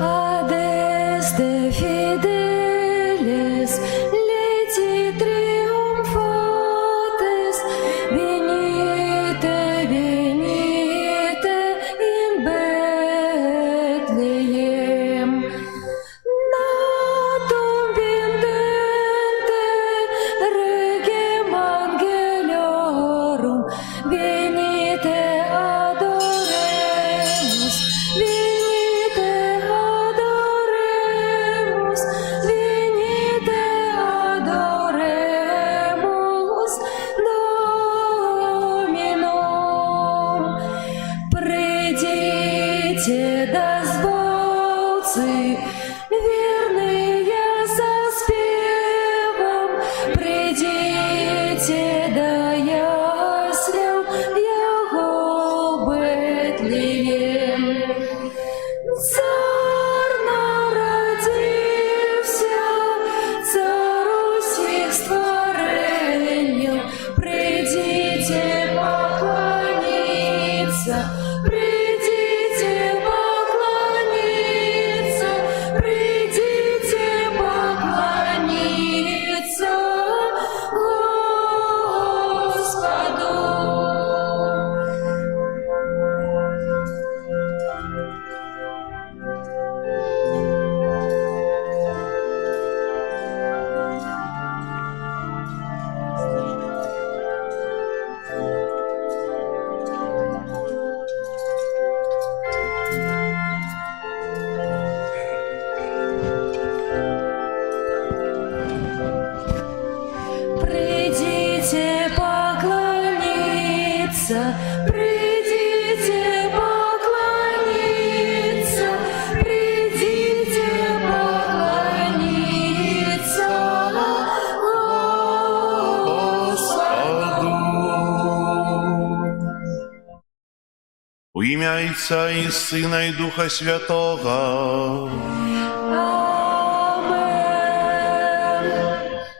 Adeste fideles, leti triumphates, venite, venite in Bethlehem. Natum vindente regem angeliorum, venite adoremus, venite adoremus, venite adoremus Dominum. Придите, дозволцы, верные со спевом, придите, да яслям Его Бетлеем. Царь народился, царь всех створеньев, придите поклониться, придите поклониться, придите поклониться Господу. Придите поклониться, придите поклониться, придите поклониться Господу. У ім'я Отця і Сина і Духа Святого. Amen.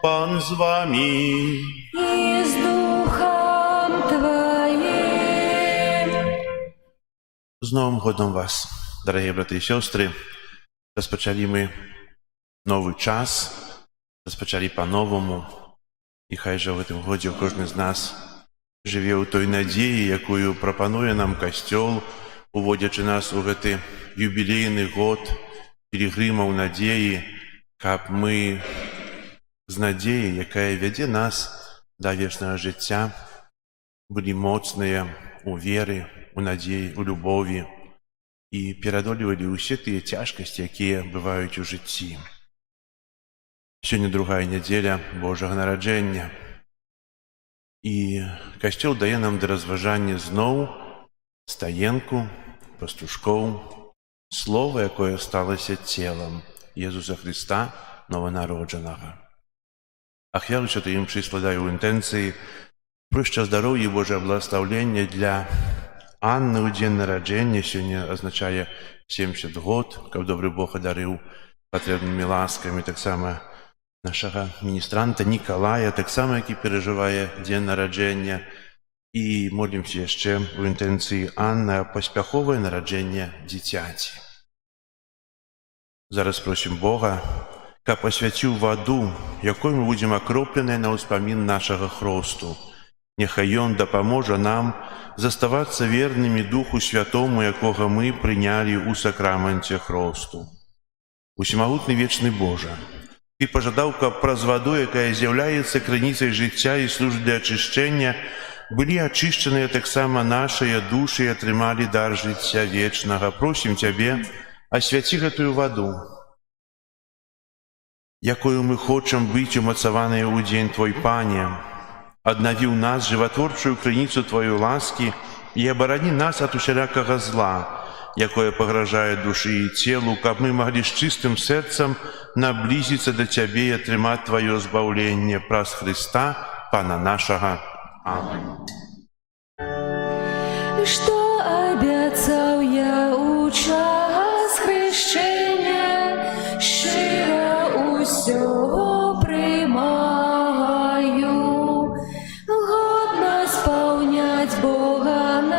Пан з вами. И с Духом Твоим. З Новим годом вас, дорогі брати і сестри. Розпочали ми новий час, розпочали по-новому. І хай же в цьому годі кожен з нас живе у той надії, яку пропонує нам Костел, уводячи нас у цей юбілейний год пілігримів надії, щоб ми з надією, яка веде нас до вічного життя, були моцні у вірі, у надії, у любові і переодолювали усі ті тяжкості, які бувають у житті. Сьогодні друга неділя Божого народження. І Костел дає нам до розважання знову стаєнку, пастушков, слово, яке сталося тілом Ісуса Христа, новонародженого. А хвалю Святим складаю у інтенції про здоров'я і Боже благословення для Анни у день народження. Сьогодні означає 70 год, як добрий Бог одарив потрібними ласками, так само нашого міністранта Ніколая, так само, який переживає день народження. І молимося ще у інтенції Анни поспіхове народження дитяті. Зараз просимо Бога, как посвятил воду, якою ми будемо окроплені на успомин нашого хресту. Нехай Он допоможе нам заставатися вірними Духу Святому, якого ми прийняли у сакраменті хресту. Усемогутний вічний Боже, Ти пожадав, щоб праз воду, яка з'являється криницею життя і служить для очищення, були очищені так само наші душі і отримали дар життя вічного. Просим Тебе, освяти цю воду, якою ми хочемо бути умацовані у день Твой, Пане. Однови у нас животворчую криницю Твою ласки и оборони нас от усялякого зла, якое погрожає душі і тілу, как мы могли с чистым сердцем наблизиться до Тебе и отримать Твое збавление праз Христа, Пана нашего. Аминь. Что обещал я у час хрещения, щиро усього приймаю, годно сповнять Бога наставлені,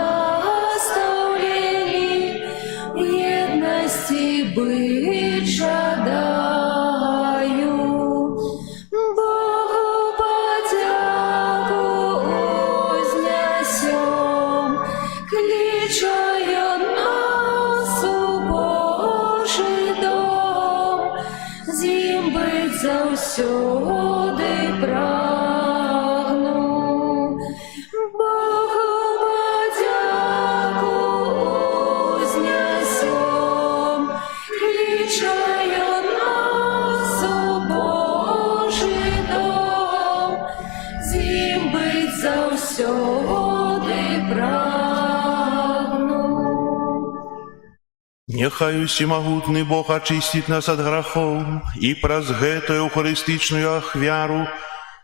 завсёды прагну. Богу подяку узнясем, кличаю нас у Божий дом, зім быть завсёды прагну. Нехай усімагутний Бог очистить нас от грехов и праз гэтую euchaристичную ахвяру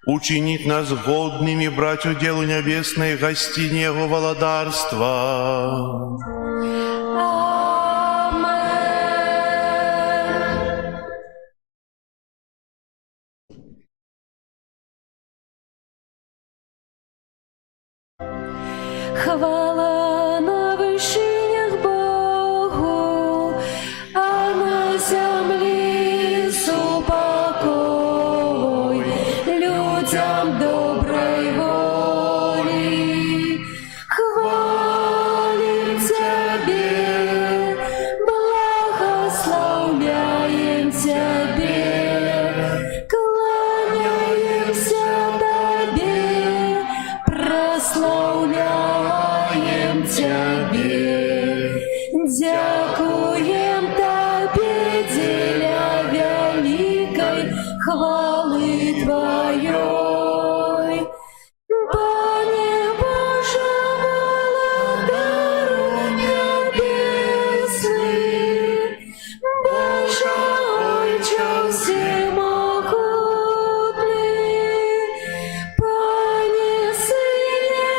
учинить нас годными брать удел у небесной гостине Его володарства. Амен. Хвала на вышинях Богу, а на земле супокой людям доброй воли. Хвалим Тебе, благословляем Тебе, кланяемся Тебе, прославляем Тебе, дякуем Тебе, деля великой хвалы Твоей. Пане Боже, владарю небесный, Боже, Отче всемогутный, Пане Сыне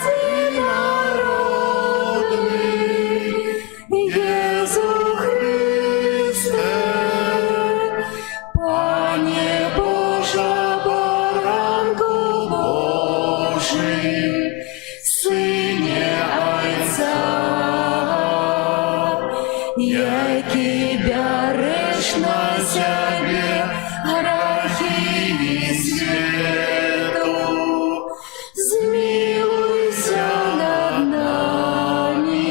одинородный, Иису Христе, Пане Боже, баранку Божий, Сыне Отца, який бяреш на себе грехи світу, змилуйся над нами,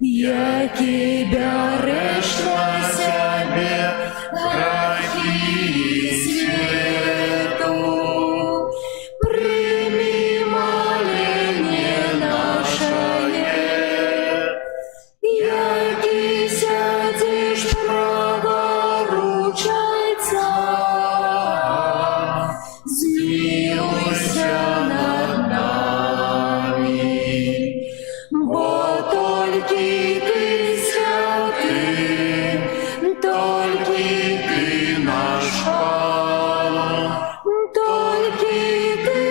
який бяреш на себе грехи світу, прими моление наше, який сядешь праворучайца, змилуйся над нами, бо толькі Ти святий, толькі Ти наш Пан, толькі Ти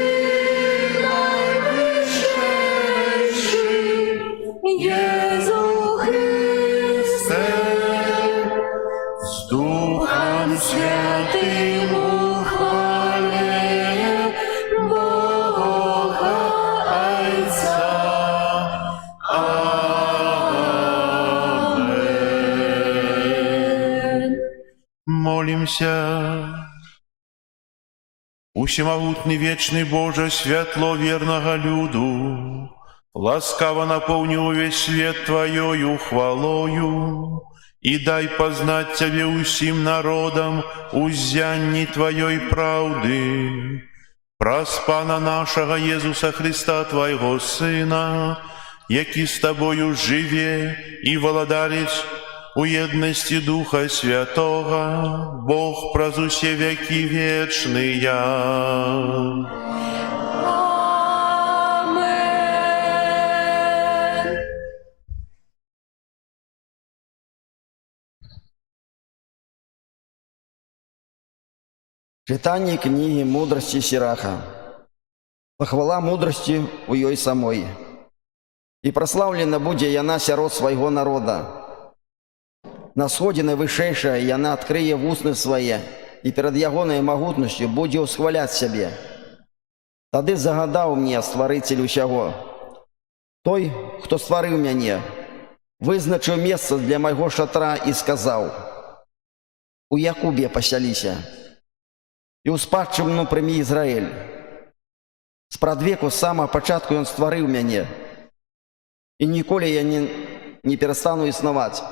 найвищейший, Єзу Христе, С Духом Святим у хвале Бога Отца. Амен. Молимся. Усемогутный вечный Боже, святло верного люду, ласкаво наполни увесь свет Твоею хвалою, и дай познать Тебе усім народам узянні Твоей правды. Праз Пана нашего Иисуса Христа, Твоего Сына, який с Тобою живе и володарить у єдності Духа Святого, Бог праз усе веки вечные. Амен. Читание книги «Мудрости Сираха». Похвала мудрости у ёй самой. И прославлена буде яна сярод свайго народа. На сходе найвышэйшая яна открые вусны свае, и перед ягонай магутнасцю будзе ўсхваляць сябе. Тады загадаў мне стварыцель усяго. Той, хто стварыў мяне, вызначыў месца для майго шатра і сказаў: у Якубе пасяліся, і ў спадчыну прымі Ізраэль. Спрадвеку з самага пачатку ён стварыў мяне, і ніколі я не перастану існаваць.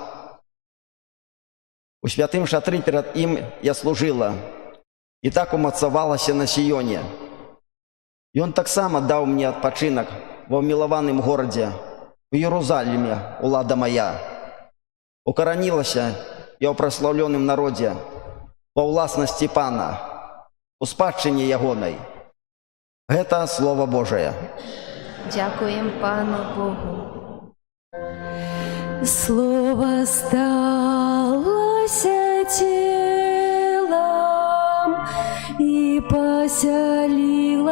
У святым шатры перад ім я служыла, і так умацавалася на Сіёне. Ён таксама даў мне адпачынак ва ўмілаваным горадзе, у Єрусаліме, улада моя. Укаранілася я ў праслаўлёным народзе, ва ўласнасці Пана, у спадчыне ягонай. Гэта Слово Божае. Дякуємо Пану Богу. Слово сталося тілом і поселилося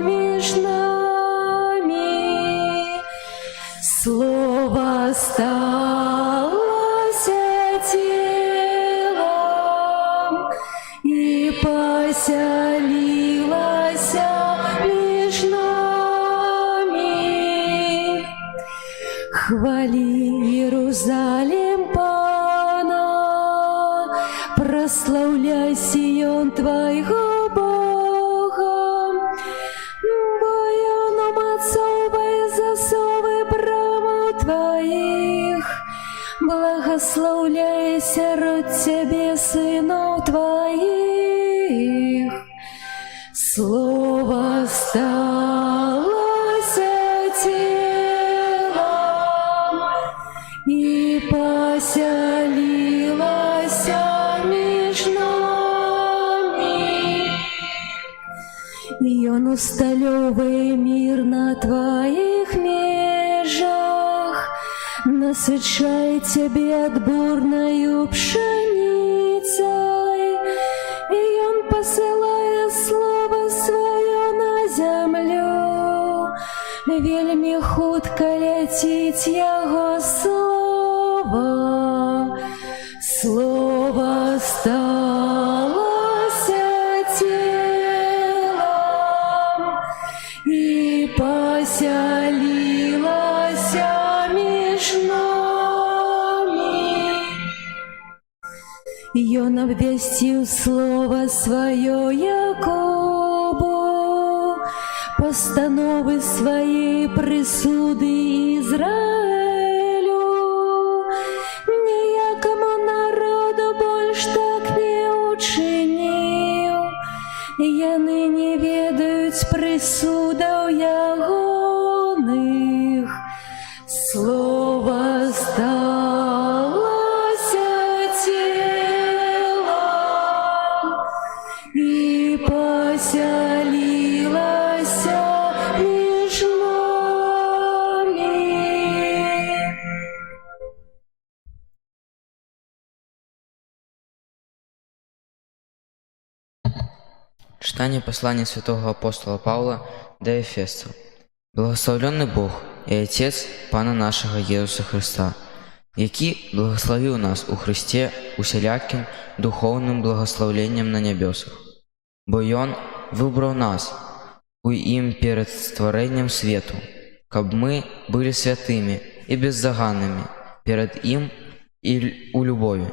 між нами. Слово сталося тілом і поселилося між нами. Хвали Иерусалим Пана, прославляй Сион Твоего Бога, бо Он умацовывает засовы брамов Твоих, благословляйся род Тебе, сынов Твоих. Слово сталося телом и поселилося меж нами. И Он усталёвый мир на Твоих межах, насыщай Тебе отборною пшеницей, и Он посылает Слово Свое на землю, вельми хутко летить Его Слово. Слово сталося телом и поселилося меж нами. И Он обвестил Слово Свое Якобу, постановы Своей присуды Израилю. Ніякому народу больш так не учинив, яны не ведають присудов ягоних. Слово сталося телом и поселилося меж нами. Читание послания святого апостола Павла до Ефесцев. Благословленный Бог и Отец Пана нашего Иисуса Христа, який благословил нас у Христе усяляким духовным благословением на небесах. Бо Он выбрал нас у им перед створением свету, каб мы были святыми и беззаганными перед Им и у любови.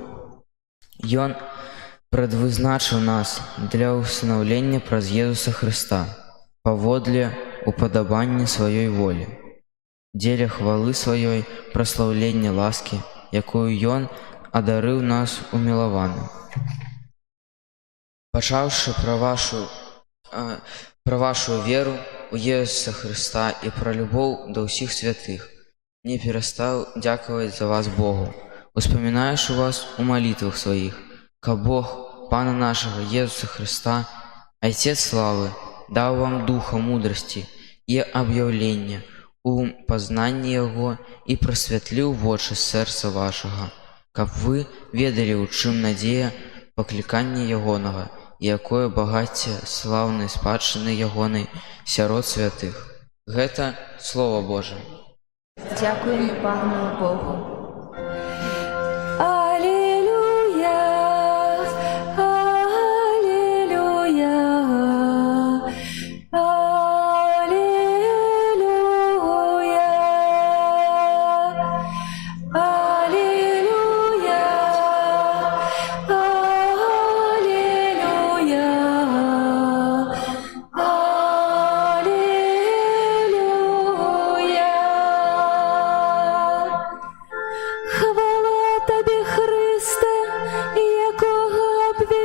И Он предвизначив нас для усиновлення праз Єсуса Христа, поводле уподобання своєї волі, деле хвали своєї прославлення ласки, якою Он одарив нас умилованим. Почавши про вашу веру у Єсуса Христа і про любов до всіх святих, не перестав дякувати за вас Богу, успоминаєш у вас у молитвах своїх, ка Бог Пана нашего Иисуса Христа, Отец славы, дал вам духа мудрости и объявления, ум познания Его и просветлил в очи сердца вашего, каб вы ведали, у чим надея покликання Ягоного, и якое богатие славной спадщины Ягоной сирот святых. Это Слово Божие. Дякуємо Пану Богу.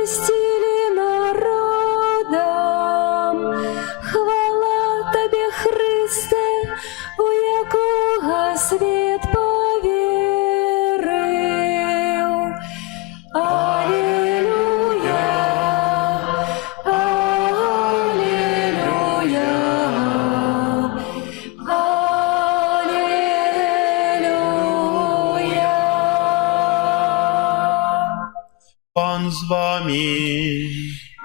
звістілі народам. Хвала Табе, Христе, у якого світ повірив. Алілуя, алілуя, алілуя. Пан з вами.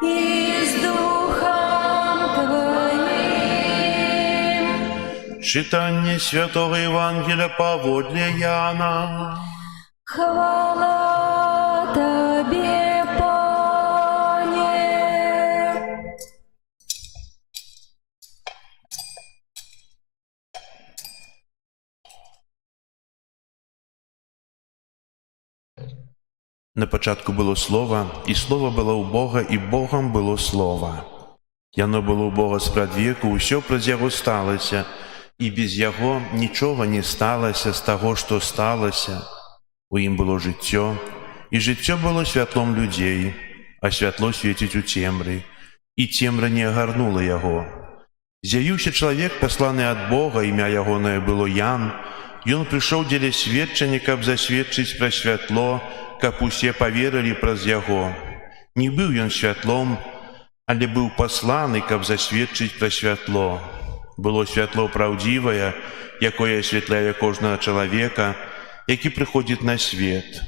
І з Духом Твоїм. Читання Святого Євангелія поводле Яна. Хвала Табе, Пане. На початку було Слово, і Слово було у Бога, і Богом було Слово. Яно було у Бога спрадвеку, усьо праз Яго сталося, і без Яго нічого не сталося з того, що сталося. У ім було життя, і життя було святлом людей, а святло світить у темрі, і темра не огарнула Яго. З'явився чоловік, посланий від Бога, ім'я Ягоне було Ян, і он прийшов для свідчення, каб засвідчить про святло, каб усе повірили праз Яго. Не був ён святлом, але був посланий, каб засвідчить про святло. Було святло правдиве, якое освітляє кожного чоловіка, який приходить на світ.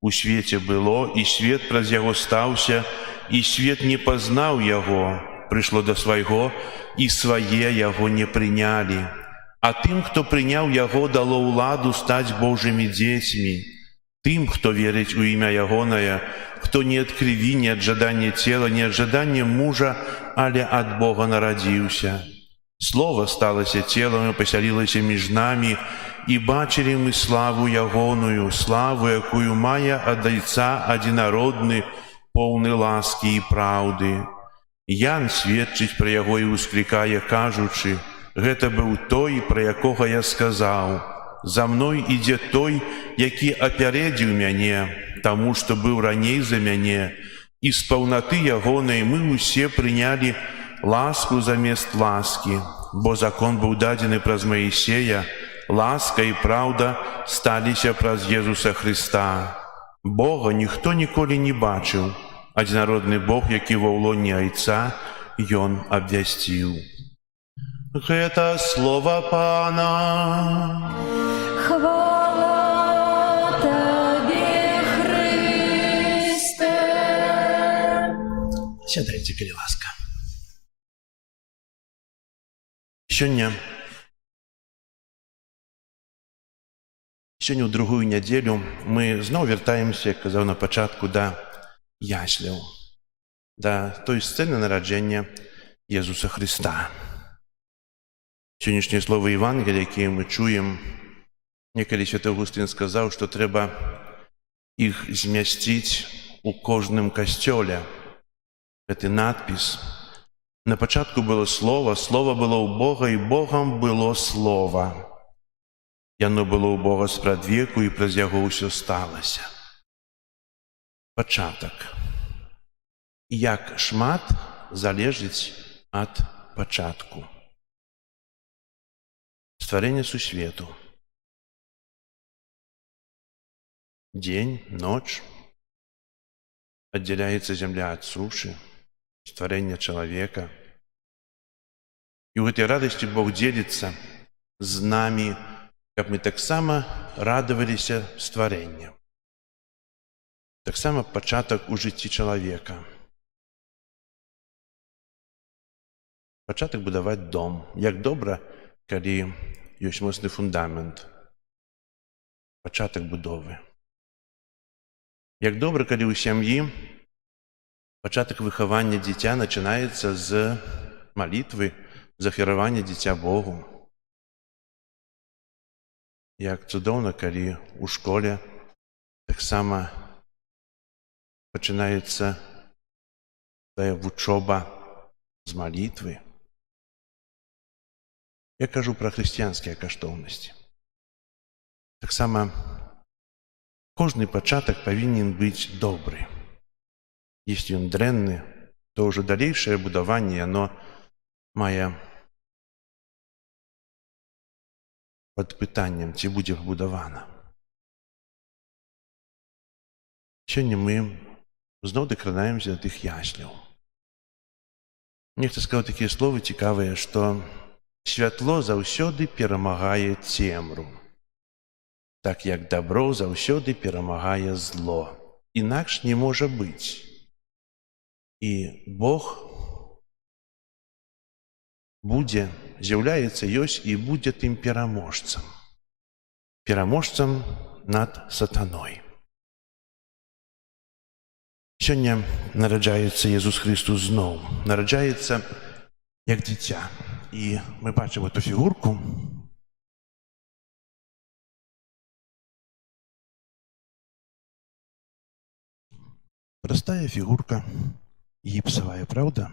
У світі було, і світ праз Яго стався, і світ не познав Яго. Прийшло до свого, і своє Яго не прийняли. А тим, хто прийняв Яго, дало владу стать Божими дітьми. Тим, хто вірить у ім'я Ягоне, хто не від криві, не від жадання тіла, не від жадання мужа, але від Бога народився. Слово сталося тілом і поселилося між нами, і бачили ми славу Ягоную, славу, якою має від Отця одинородний, повний ласки і правди. Ян свідчить про Яго і ускликає, кажучи: «Гэта быў той, про якого я сказав. За мною іде той, який опередив мяне, тому що був раней за мяне. І з повноти Ягоної ми усі прийняли ласку замість ласки, бо закон був дадений праз Моїсея, ласка і правда сталися праз Єсуса Христа. Бога ніхто ніколи не бачив, одинородний Бог, який во улоні Отця, Ён обвістив». Гэта слово Пана. Хвала Табе, Христе. Сядайте, калі ласка. Сёння ў другую нядзелю мы зноў вяртаемся, як казаў на пачатку, да ясляў, да той сцэны нараджэння Jesуса Христа. Сённяшнія словы Евангелія, якія мы чуем, некалі святы Аўгустын сказаў, што трэба іх змясціць у кожным касцёле. Гэты надпіс. На пачатку было Слово, Слово было ў Бога, і Богам было Слово. Яно было ў Бога спрадвеку, і праз Яго ўсё сталося. Пачатак. Як шмат залежыць ад пачатку. Стварэнне сусвету. Дзень, ноч. Аддзяляецца зямля ад сушы. Стварэнне чалавека. І ў гэтай радасці Бог дзеліцца з намі, каб мы таксама радаваліся стварэннем. Таксама пачатак у жыцці чалавека. Пачатак будаваць дом. Як добра, калі ёсць моцны фундамент. Пачатак будовы. Як добра, калі ў сям'і пачатак выхавання дзіця пачынаецца з малітвы, з ахвяравання дзіця Богу. Як цудоўна, калі ў школе таксама пачынаецца тая вучоба з малітвы. Я кажу пра хрысціянскія каштоўнасці. Таксама кожны пачатак павінен быць добры. Если он дрэнны, то ўжо далейшае будаванне яно мае пад пытаннем, ці будзе пабудавана. Сёння мы зноў дакранаемся да тых ясляў. Нехта сказаў такія словы цікавыя, што святло заўсёды перамагае цемру, так як дабро заўсёды перамагае зло. Інакш не можа быць. І Бог будзе, з'яўляецца, ёсць і будзе тым пераможцам. Пераможцам над сатаной. Сёння нараджаецца Езус Христос зноў. Нараджаецца як дзіця. І мы бачым эту фігурку. Простая фігурка, гіпсавая, правда?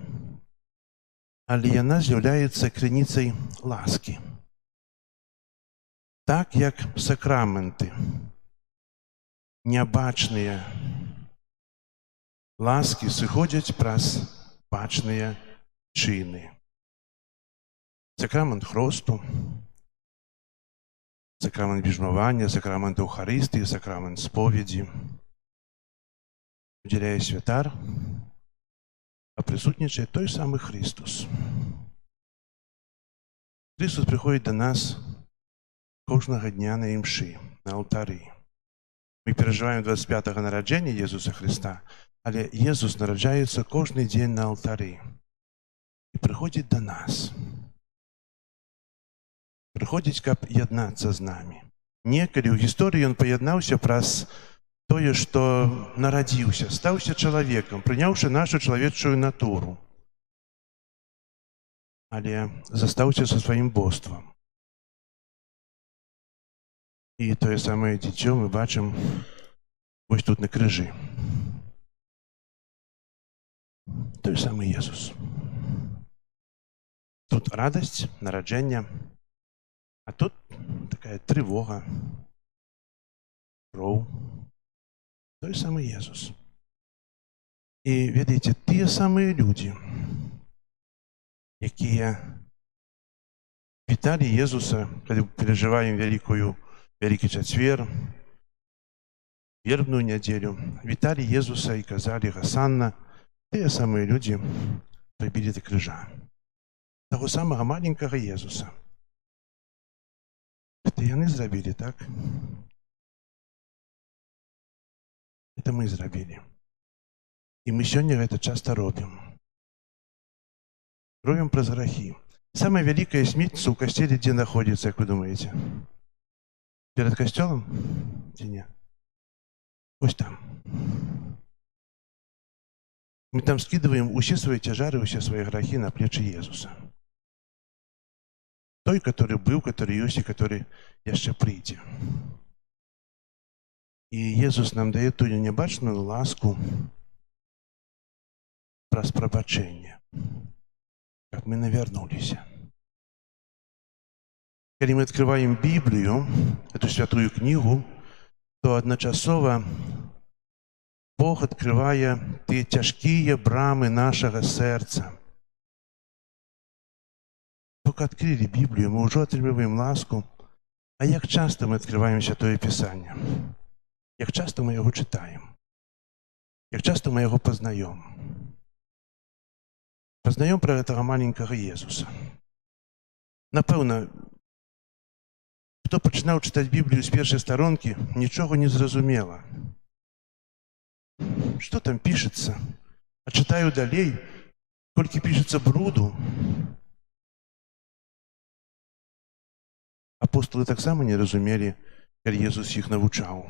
Але яна з'яўляецца крыніцай ласкі. Так, як сакраменты, нябачныя ласкі сыходзяць праз бачныя чыны. Сакрамент хросту, сакрамент біжмавання, сакрамент Еўхарыстыі, сакрамент споведзі удзяляе святар, а прысутнічае той самы Христос. Христос прыходзіць да нас кожнага дня на імшы, на алтары. Мы перажываем 25-го нараджэння Езуса Христа, але Езус нараджаецца кожны дзень на алтары і прыходзіць да нас. Прыходзіць, каб яднацца з намі. Некалі ў гісторыі ён паяднаўся праз тое, што нарадзіўся, стаўся чалавекам, прыняўшы нашу чалавечую натуру. Але застаўся са сваім боствам. І тое самае дзіцё мы бачым вось тут на крыжы. Той самы Езус. Тут радасць, нараджэння, а тут такая трывога, кроў. Той самы Езус. І ведаеце, тыя самыя людзі, якія віталі Езуса, калі перажываем вялікі чацвер, вербную нядзелю, віталі Езуса і казалі гасанна, тыя самыя людзі прыбілі да крыжа. Таго самага маленькага Езуса. Гэта яны зрабілі, так? Это мы зрабілі. І мы сёння гэта часта робім. Робім праз грахі. Самая вялікая смецце ў касцеле дзе знаходзіцца, як вы думаеце? Перад касцёлам? Ці не? Вось там. Мы там скідваем усе свае цяжары, усе свае грахі на плечы Езуса. Той, который быў, который ёсць і который яшчэ прыйдзе. І Езус нам дае тую нябачную ласку праз прабачэнне, каб мы навярнуліся. Калі мы адкрываем Біблію, эту святую кнігу, то адначасова Бог адкрывае тыя цяжкія брамы нашага сэрца. Только адкрылі Біблію, мы ўжо атрымліваем ласку, а як часта мы адкрываем Святое Пісанне? Як часта мы яго чытаем? Як часта мы яго пазнаём? Пазнаём пра гэтага маленькага Езуса. Напэўна, хто пачынаў чытаць Біблію з першай старонкі, нічога не зразумела. Што там пішацца? А чытаю далей, колькі пішацца бруду. Апостолы таксама не разумелі, калі Езус іх навучаў.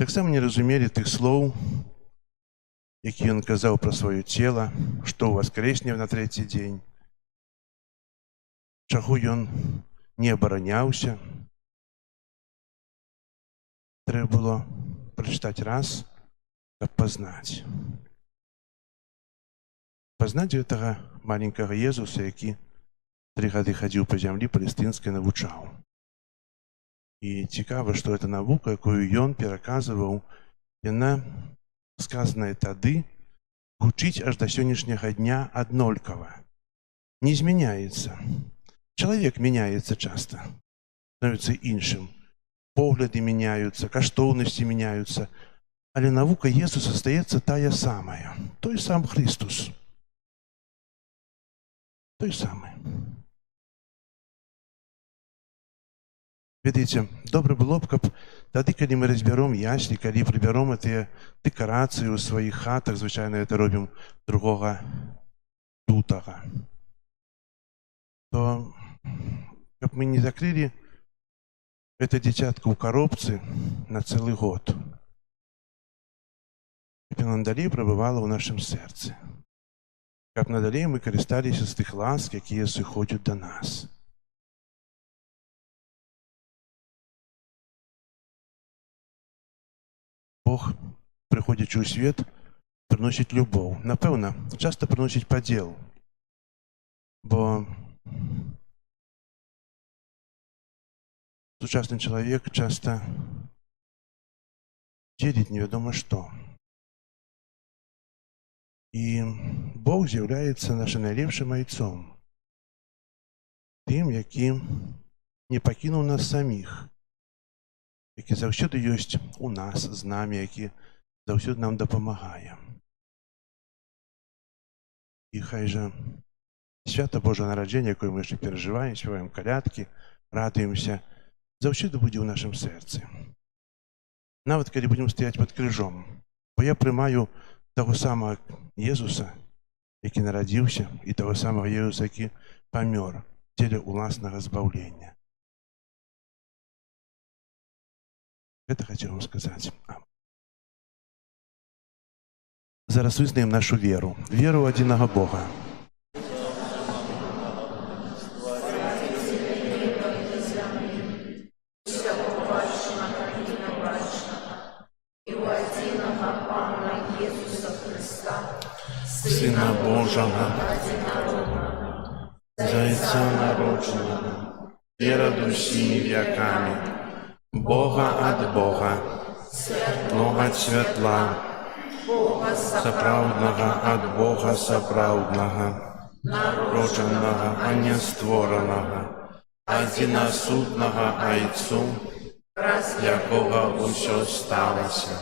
Таксама не разумелі тых слоў, які ён казаў пра сваё цела, што ўваскрэсне на трэці дзень, чаго ён не абараняўся. Трэба было прачытаць раз, каб пазнаць. Пазнаць гэтага маленькага Езуса, які 3 гады хадзіў па зямлі палестынскай, навучаў. І цікава, што эта навука, якую ён пераказваў, яна сказанае тады, гучыць аж да сённяшняга дня аднолькава. Не змяняецца. Чалавек мяняецца часта, становіцца іншым. Погляды мяняюцца, каштоўнасці мяняюцца, але навука Jesуса застаецца тая самая. Той сам Христус. Той самы. Ведаеце, добра было б, каб тады, калі мы разбяром яслі, калі прыбяром тыя дэкарацыі ў сваіх хатах, звычайна это робім 2 лютага, то каб мы не закрылі гэта дзіцятка ў коробцы на цэлы год, каб яно надалей прабывала ў нашым сэрцы, каб надалей мы карысталіся з тых ласк, якія сыходзяць да нас. Бог, прыходзячы ў свет, прыносіць любоў. Напэўна, часта прыносіць падзел, бо сучасны чалавек часта дзеліць невядома што. І Бог з'яўляецца нашым найлепшым айцом, тым, які не пакінуў нас саміх, які заўсёды ёсць у нас, з намі, які заўсёды нам дапамагае. І хай жа свята Божага нараджэння, якое мы яшчэ перажываем, спяваем калядкі, радуемся, заўсёды будзе ў нашым сэрцы. Нават калі будзем стаяць пад крыжом, бо я прымаю таго самага Jesуса, які нарадзіўся, і таго самага Jesуса, які памёр дзеля ўласнага збаўлення. Гэта хацеў вам сказаць. Зараз вызнаем нашу веру. Веру ў адзінага Бога. Сына Божага, Зайца народженага, перад усімі вякамі, Бога ад Бога, святлога ад святла, сапраўднага ад Бога сапраўднага, народжанага, а не створанага, адзінасуднага айцу, праз якога ўсё сталася.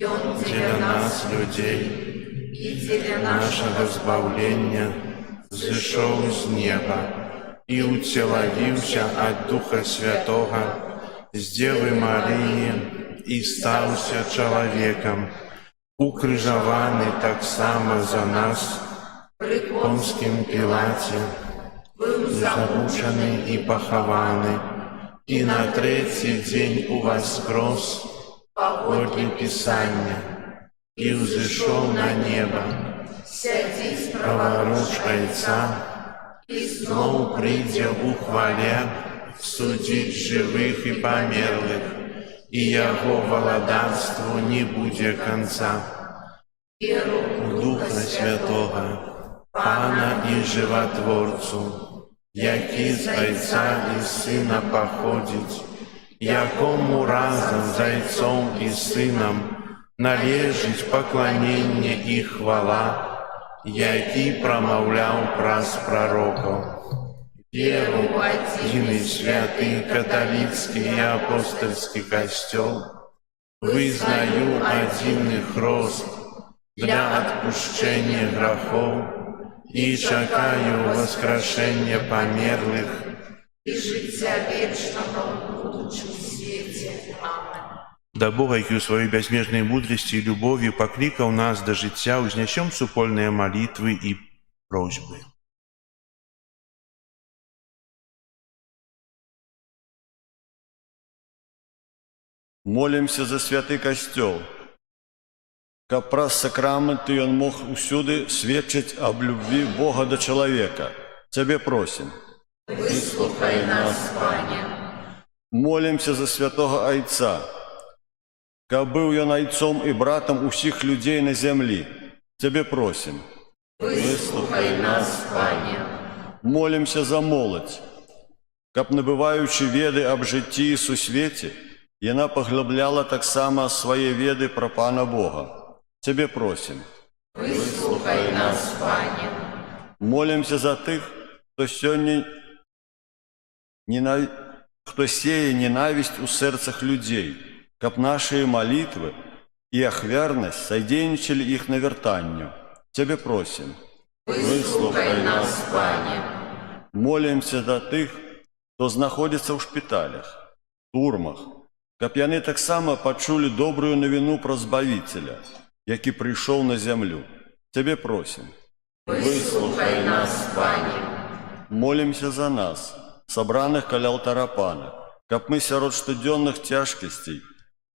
Дзеля нас, людзей, і дзеля нашага збаўлення зышоў з неба і ўцелавіўся ад Духа Святога з Дзевы Марыі і стаўся чалавекам, укрыжаваны таксама за нас пры Понскім Пілаце, быў замучаны і пахаваны, і на 3-й дзень уваскрос паводле Пісання, і ўзышоў на неба, сядзіць праваруч Айца, і зноў прыйдзе ў хвале судзіць жывых і памерлых, і яго валадарству не будзе канца. Веру ў Духа Святога, Пана і Жыватворцу, які з Айца і Сына паходзіць, якому разам з Айцом і Сынам належыць пакланенне і хвала, які прамаўляў праз прарокаў. Веру ў адзіны святы каталіцкі і апостальскі касцёл, вызнаю адзіны хрост для адпушчэння грахоў і чакаю васкрашэння памерлых і жыцця вечнага ў будучым свеце. Амен. Да Бога, які ў сваёй бязмежнай мудрасці і любові паклікаў нас да жыцця, узнясём супольныя малітвы і просьбы. Молімся за святы касцёл, каб праз сакрамэнты ён мог усюды сведчыць аб любві Бога да чалавека. Цябе просім. Выслухай нас, Пане. Молімся за святога Айца, каб быў ён айцом і братам усіх людзей на зямлі. Цябе просім. Выслухай нас, Пане. Молімся за моладзь, каб, набываючы веды аб жыцці і сусвеце, яна паглыбляла таксама свае веды пра Пана Бога. Тебе просим. Вислухай нас, Пане. Молимся за тых, хто сёння хто сеє ненависть у серцах людей, каб наши молитвы и ахвярность содейничали их навертанню. Тебе просим. Вислухай нас, Пане. Молимся за тых, хто знаходзіцца ў шпіталях, турмах, каб яны таксама пачулі добрую навіну пра Збавіцеля, які прыйшоў на зямлю. Тебе просим. Вислухай нас, Пане. Молимся за нас, сабраных каля алтара Пана, каб мы сярод штодзённых цяжкасцей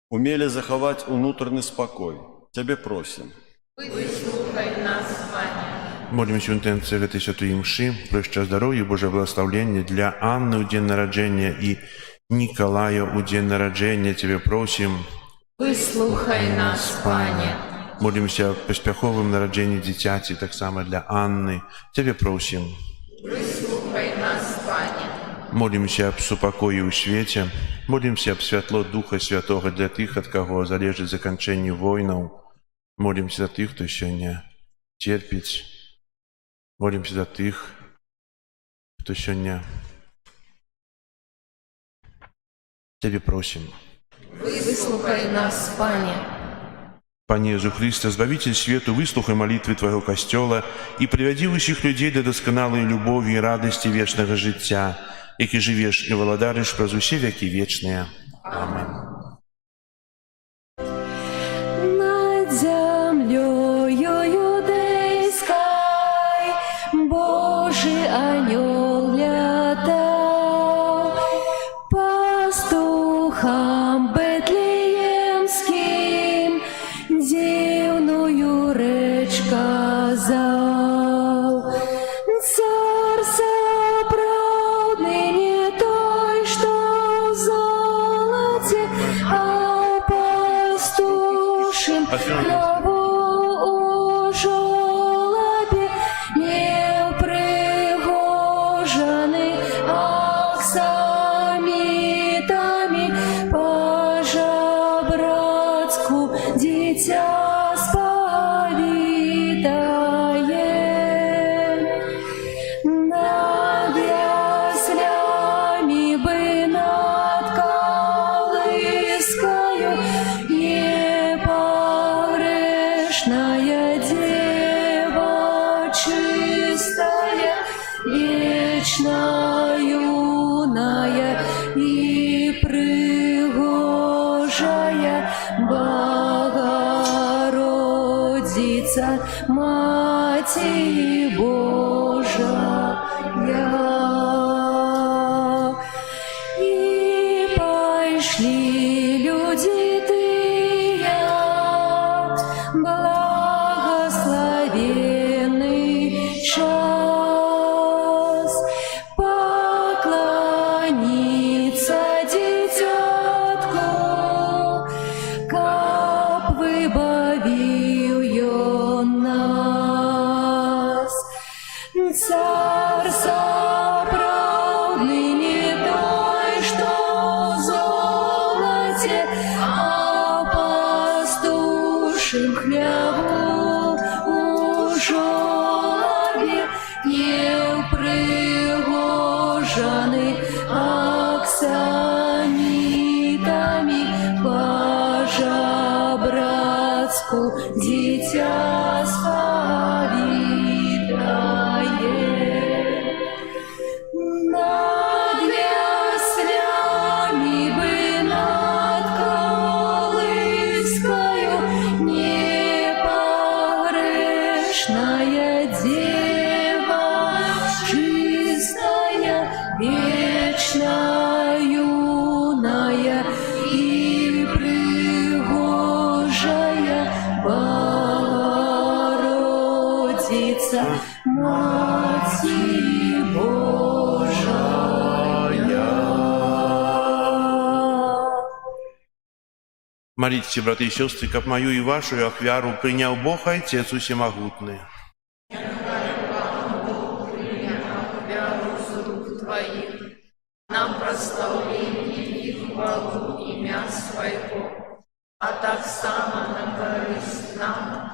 умелі захаваць унутраны спакой. Тебе просим. Вислухай нас, Пане. Молимся в інтенції гэтай святої мши, про щастя, Боже благословення для Анны у день народження і Ніколая у день народження. Тебе просим. Вислухай нас, Пане. Молимся о поспяховым народженні дитяті, так само для Анны. Тебе просим. Вислухай нас, Пане. Молимся об супокоі у свеце. Молимся об святло Духа Святого для тых, ад каго залежыць заканчэнне войнаў. Молимся за тых, хто сёння терпіць. Молимся за тых, хто сёння. Тебе просим. Выслухай нас, Пане. Пане Иисус Христе, Збавитель свету, выслухай молитвы Твоего Костела и приведи усіх людей до досконалої любові і радості вічного життя, які живеш і володариш праз усі віки вічні. Амин. Над землею юдейской Божий анёл летал, пастухам бетлеемским дивную речь казал. Царь соправдный не той, что в золоте, а пастушим хлебу у жолобе не пригожены аксамитами по-жабратску дитя сповитает. Над яслями бы над колыскою непогрешная дева чистая, вечно юная и пригожая Богородица, Матерь Божия. И пошли люди тыя, благословенный час, поклониться дитятку, каб выбавил ён нас. Царь соправдный не той, что в золоте, а пастушим хлебу у жолобе не пригожены аксамитами по-жабратску дитя сповитает. Над яслями бы над колыскою непогрешная дева чистая, вечно юная и пригожая Богородица, Матерь Божия. Молитесь, браты и сестры, каб мою и вашу ахвяру принял Бог Отец Усемогутный. Твоих, нам прославление и хвалу имя Своего, а так само на корысть нам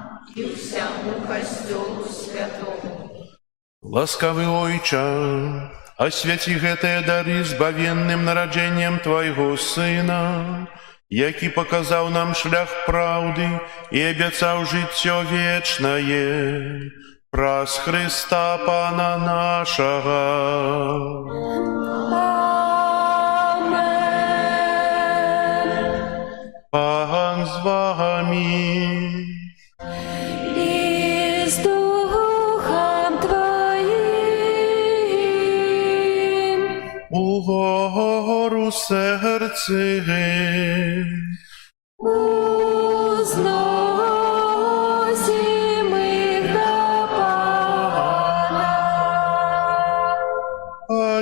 у костёлу святому. Ласкавый Ойча, освяти гэтыя дары збавенным нараджэннем Твайго Сына, які паказаў нам шлях праўды і абяцаў жыццё вечнае, праз Хрыста Пана нашага. Пан з вами. И с Духом Твоим. Угору серце, Узносим их до Пана.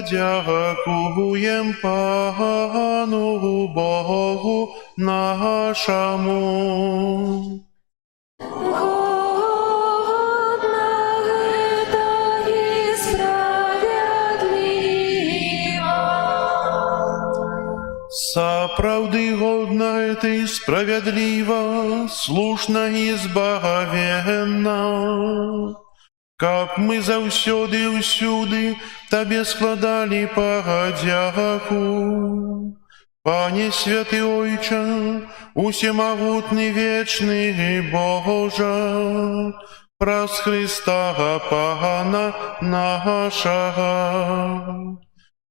подякуем Пану Богу нашому. Годно это и справедливо. Сапраўды годна это и справедливо, слушна и збагавенна, каб мы заўсёды і ўсюды Табе складалі падзяку. Пане святы Ойча, усемагутны вечны Божа, праз Христа Пана нашага.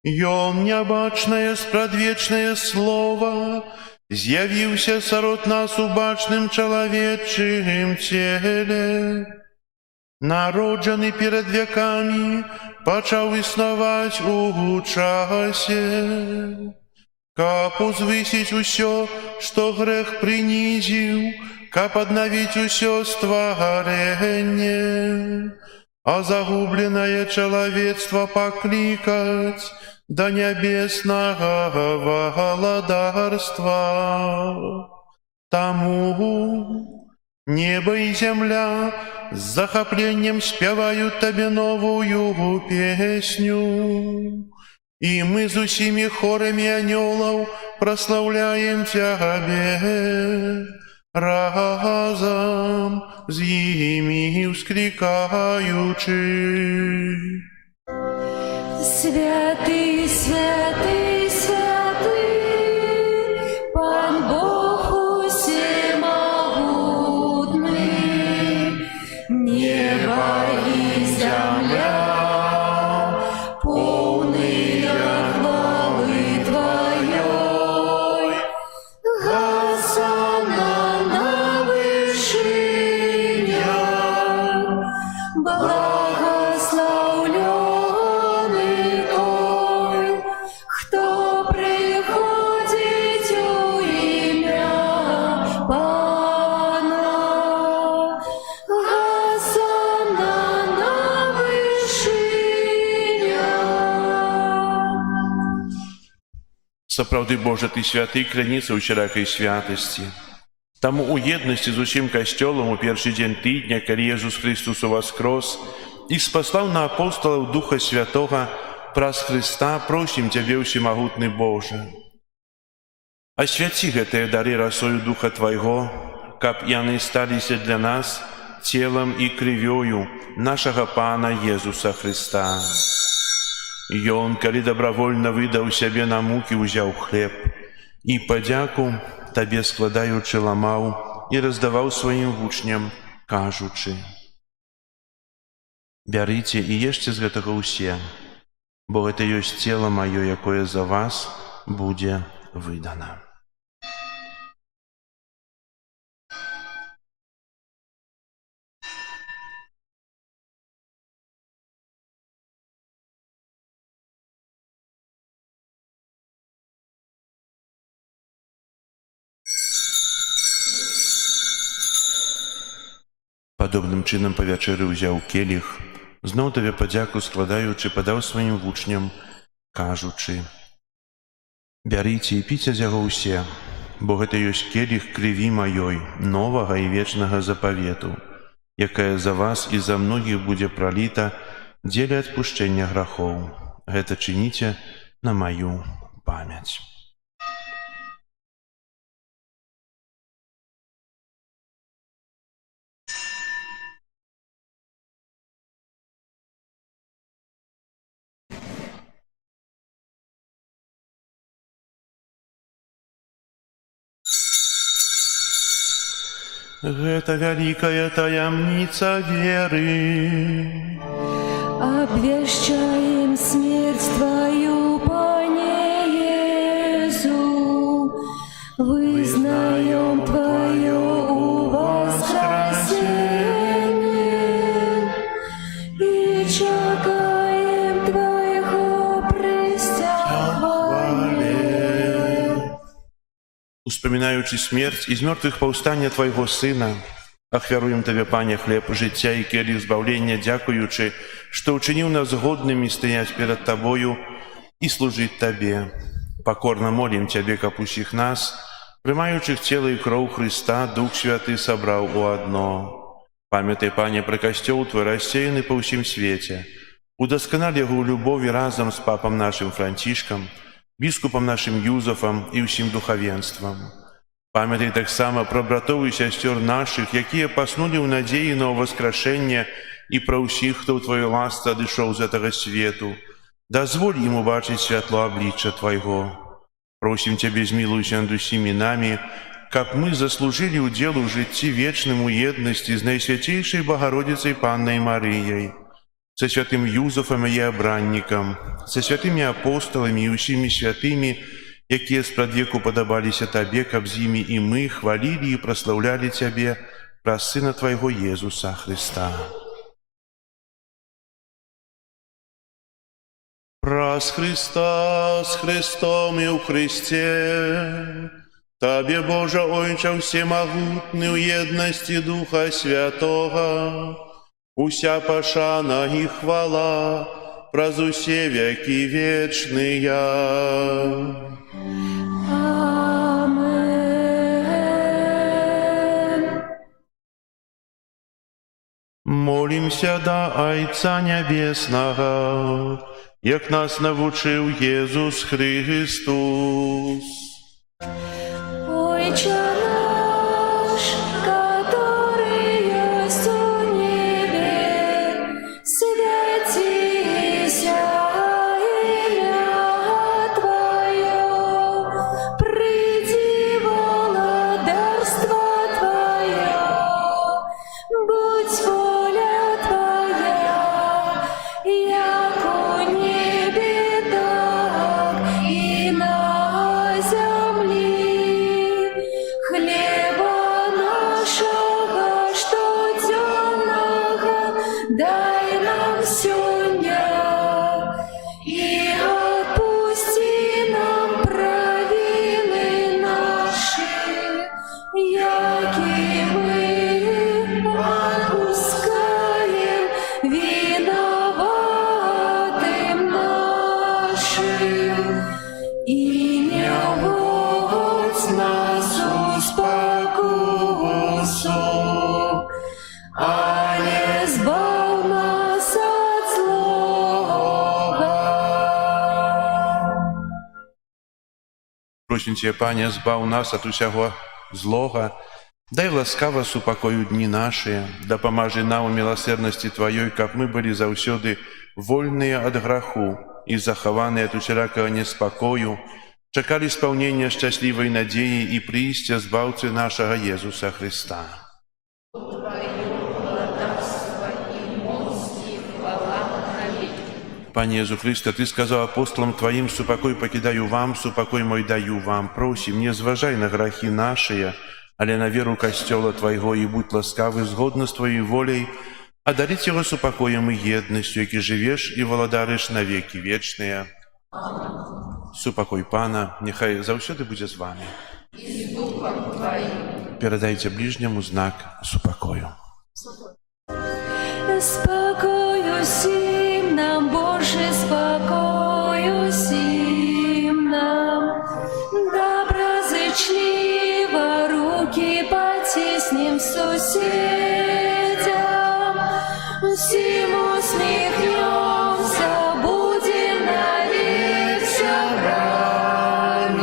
Ён нябачнае спрадвечнае слова з'явіўся сярод нас у бачным чалавечым целе. Народжаны перад вякамі, пачаў існаваць у часе, каб узвысіць усё, што грэх прынізіў, каб аднавіць усё стварэнне, а загубленае чалавецтва паклікаць да нябеснага валадарства. Таму неба і зямля з захапленнем спяваюць Табе новую песню, і мы з усімі хорамі анёлаў праслаўляем Цябе, разам з імі ўсклікаючы. Святый, святый, святый, Пан Бог усемогутный, небо и земля, полные хвалы Твоей. Госанна на вышинях, благословленный Той, кто приходит у имя Пана. Госанна на вышинях. Сапраўды, Божа, Ты святы, кляніца ўсялякай святасці. Таму у еднасці з усім касцёлам у першы дзень тыдня, калі Езус Христус уваскрос і спаслаў на апосталаў Духа Святога, праз Хрыста просім Цябе, усемагутны Божа. Асвяці гэтыя дары расою Духа Твайго, каб яны сталіся для нас целам і крывёю нашага Пана Езуса Христа. Ён, калі дабравольна выдаў сябе на мукі, узяў хлеб і падзяку Табе складаючы ламаў і раздаваў сваім вучням, кажучы: «Бярыце і ешце з гэтага ўсе, бо гэта ёсць цела маё, якое за вас будзе выдана». Падобным чынам па вячэры ўзяў келіх, зноў Табе падзяку складаючы, падаў сваім вучням, кажучы: «Бярыце і піце з яго ўсе, бо гэта ёсць келіх крыві маёй, новага і вечнага запавету, якая за вас і за многіх будзе праліта дзеля адпушчэння грахоў. Гэта чыніце на маю памяць». Гэта вялікая таямніца веры. Обвещаем смерть Твою, Пане Иисус, вызнаем Твое воскресение и чекаем Твоего престя хвале. Успоминаючи смерть из мертвых повстання Твоего Сына, ахвяруем Тебе, Пане, хлеб життя и келих збавлення, дякуючи, что учинил нас годными стоять перед Тобою и служить Тебе. Покорно молим Тебе, капущих нас, приймаючих тело и кров Христа, Дух Святый собрал у одно. Памятай, Пане, про костел Твой рассеянный по всем свете. Удосконали его в любови разом с папом нашим Франтишком, біскупом нашим Юзефом и всем духовенством. Памятай так само про братов и сестер наших, якія поснули в надеї на воскрешення, и про усіх, хто в Твою ласку одійшов з этого свету. Дозволь им убачить святло обличчя Твоего. Просим Тебе, змилуйся над усіми нами, как мы заслужили удел в житті вечному єдності з Найсвятейшей Богородицей Панной Марией, со святым Юзефом и обранником, со святыми апостолами и усіми святыми, якія спрадвеку подобалися Тебе, каб з ими и мы хвалили и прославляли Тебе, про Сына Твоего Иисуса Христа. Праз Христа, с Христом и у Христе, Тебе, Боже, Ойче всемогутный, в едности Духа Святого, уся пошана и хвала, праз усе веки вечные. Амен. Молимся до Отца Небесного, як нас навучив Єсус Христос. Отче наш, который есть в небе, святися имя Твое, приди владарство Твое, будь воля Твоя, яко в небе, так и на земле. Хлеба нашего штоденного дай нам сегодня, и отпусти нам провины наши, яки мы отпускаем виноватым нашим. И не вводь нас в спокусу, а не избавь нас от злого. Просим Тебе, Пане, збав нас от усяго злого, дай ласкаво супокою дни наши, да помажи нам у милосердности Твоей, как мы были завсёды вольные от граху и захованные от усялякого неспокою, чекали исполнения счастливой надеи и приистя Збавцы нашего Иисуса Христа. Пане Иисус Христе, Ты сказал апостолам Твоим: «Супокой покидаю вам, супокой мой даю вам». Просим, не зважай на грехи наши, але на веру Костела Твоего, и будь ласкавый згодно с Твоей волей, одарить его супокоем и едностью, яки живешь и володариш на веки вечные. Супокой Пана, нехай завсёды буде з вами. И с Духом Твоим. Передайте ближнему знак супокою. Спокою сим нам, Боже, спокою сим нам. Доброзычливо руки потесним соседям, всем усмехнемся, будем навек собрани.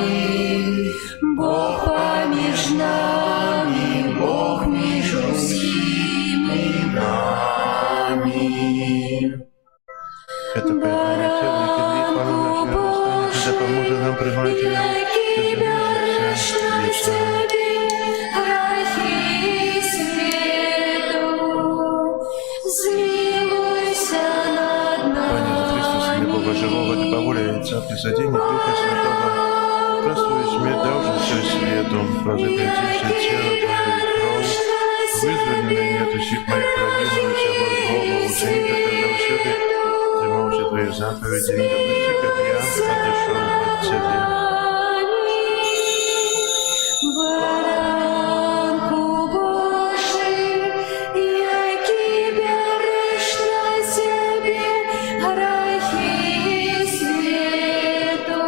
Бог помеж нами, Бог между всеми нами. Это поэтому тело и крови, хвала нашего Господа, когда поможет нам пребывать в нем. Тебе, грехи змилуйся над Пане за Христос, Сыне Бога Живого, Ты по воле Отца, при содействии Духа Святого, простую смерть давший все свету, прозапятивший тело Твое и кровь, вызвали меня от усих моих провинов, всего злого, ученика, когда всюду, зимовши Твоих заповедей, не допусти, как я отошел от Тебя. Баранку Божий, який береш на себе грехи світу,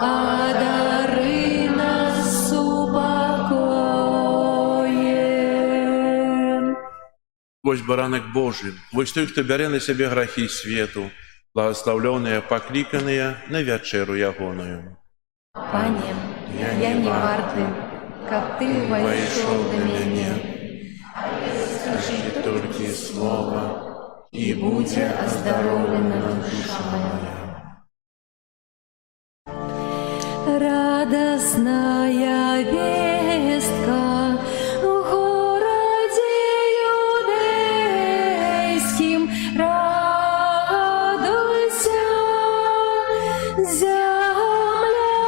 а дари нас упокоєм. Вось баранок Божий, вось той, хто бере на себе грехи свету, благословленные, покликанные на вечеру ягоную. Пане, я не варты, как Ты войшов до меня. Скажи только слово, и Будь оздоровлена душа моя. Радостная вестка в городе Иудейским, радуйся, земля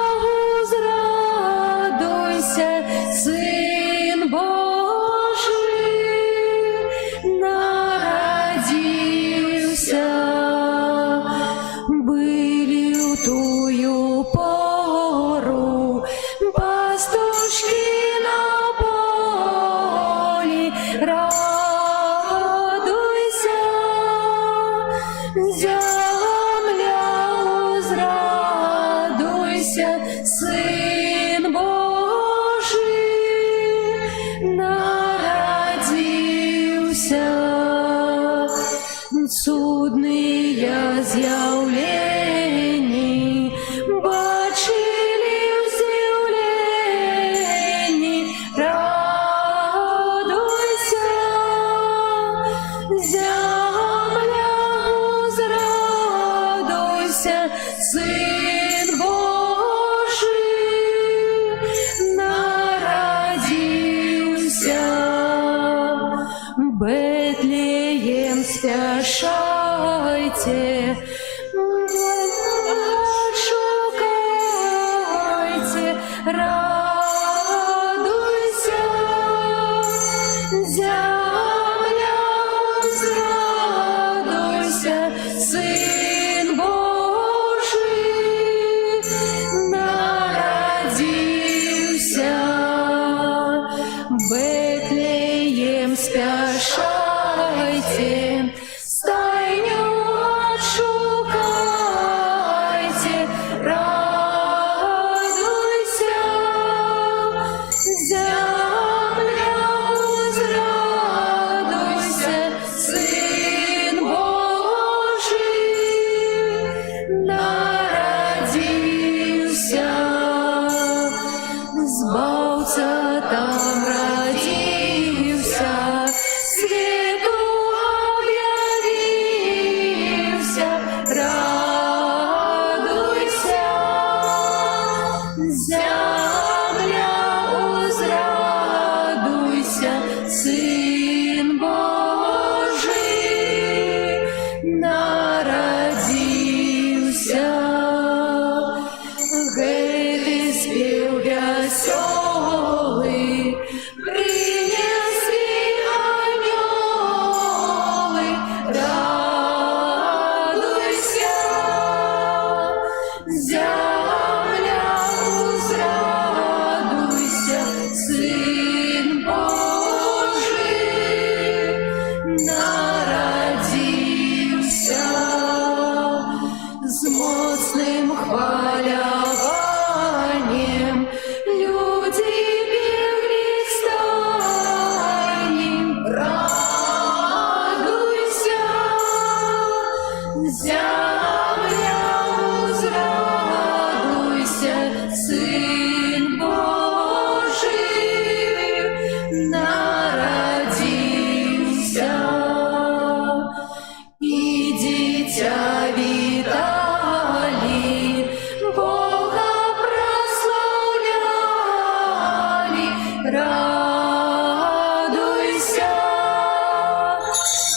возрадуйся, Сын Божий народился. Были в тую пору пастушки на поле, радуйся, земля возрадуйся, Сын Божий народился. Судные з'явлені бачили в з'явленні, радуйся, земля возрадуйся, Сын Божий народился. Бетлеєм спяшайте, шукайте, радуйся, земля возрадуйся, Сын Божий народился. Бетлеєм спяшайте, стайню отшукайте, радуйся, земля возрадуйся, Сын Божий народился. Збавця там родився, світу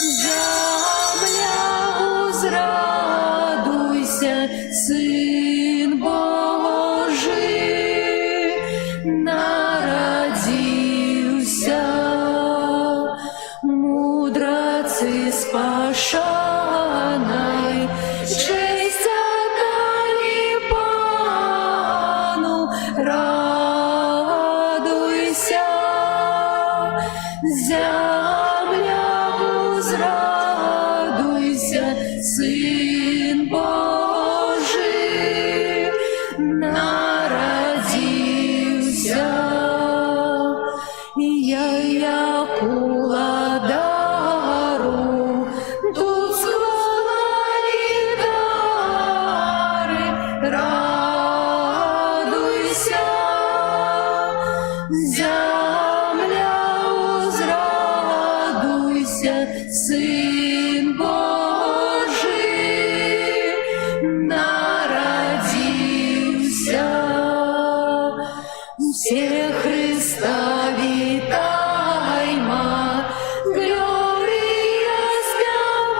Земля, узрадуйся, Сын Божий народился. Мудроцы спашанной, честь отдали Пану, радуйся. Земля, узрадуйся, Сын Божий народился. Я куладару, тут склали дары, радуйся. Земля, узрадуйся, Сын Божий народился. Все Христа витайма, Глория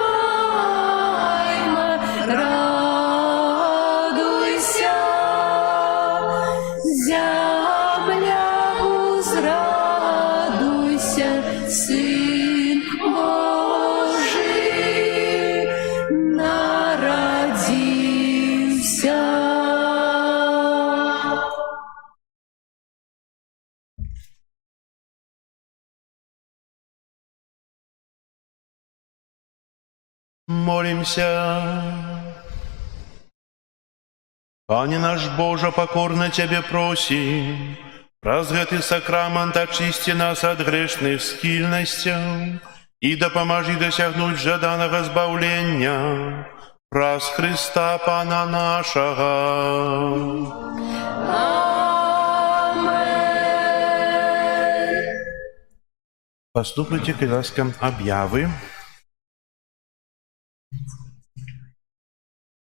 спявайма, радуйся. Земля, узрадуйся, Сын Божий народился. Молимся. Пане наш Боже, покорно Тебе просим, праз гэты сакрамент очисти нас от грешных схильностей и допоможи досягнуть жаданного збавления праз Христа Пана нашего. Amen. Послухайте, ласка, об'яви.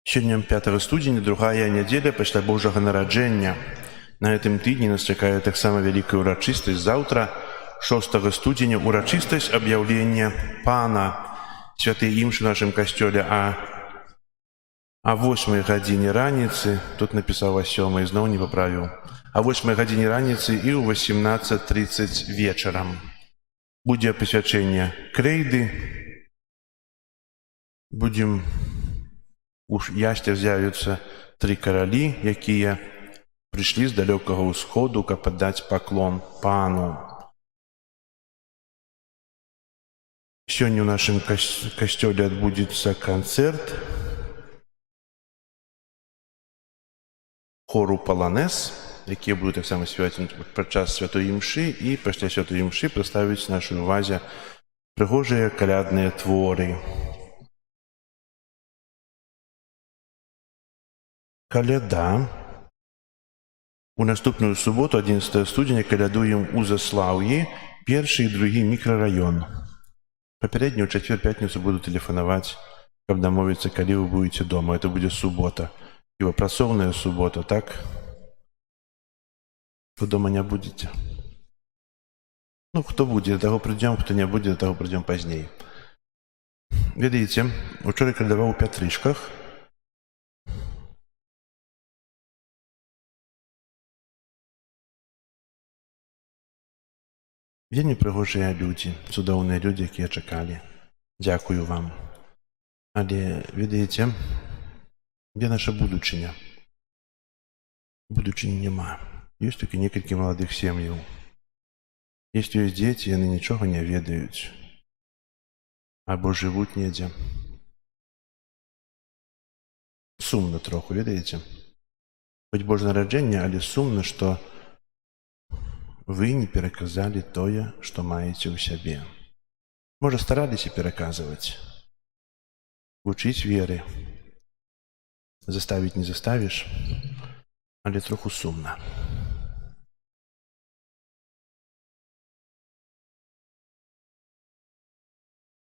Сёння 5 студзеня, другая нядзеля пасля Божага нараджэння. На гэтым тыдні нас чакае таксама вялікая урачыстасць. Заўтра, 6 студзеня, урачыстасць аб'яўлення Пана, святы імшы ў нашым касцёле, а 8 гадзіне раніцы, тут напісаў о 7, зноў не паправіў, а 8 гадзіне раніцы і ў 18:30 вечарам. Будзе пасвячэнне крэйды, будзем у ясце з'явяцца 3 каралі, якія прыйшлі з далёкага ўсходу, каб аддаць паклон Пану. Сёння ў нашым касцёле адбудзецца канцэрт хору «Паланез», якія будуць таксама спяваць падчас святой імшы і пасля святой імшы прадставіць нашай увазе прыгожыя калядныя творы. Каляда. У наступную суботу, 11 студзеня, калядуем у Заслаўі, першы і другі мікрараён. Папярэдню ў чацвер-пятніцу буду тэлефанаваць, каб дамовіцца, калі вы будзеце дома. Это будзе субота. І працоўная субота, так? Вы дома не будзеце? Ну, хто будзе, да таго прыйдзём, хто не будзе, да таго прыйдзём пазней. Ведаеце, учора калядаваў у Пятрышках. Вельмі прыгожыя людзі, цудоўныя людзі, якія чакалі. Дзякую вам. Але, ведаеце, где наша будучыня? Будучыні няма. Ёсць толькі некалькі маладых сем'яў. Ёсць дзеці, яны нічога не ведаюць. Або жывуць недзе. Сумна троху, ведаеце? Хоць Божае нараджэнне, але сумна, што вы не пераказалі тое, што маеце ў сябе. Можа, стараліся пераказваць. Вучыць веры. Заставіць не заставіш, але троху сумна.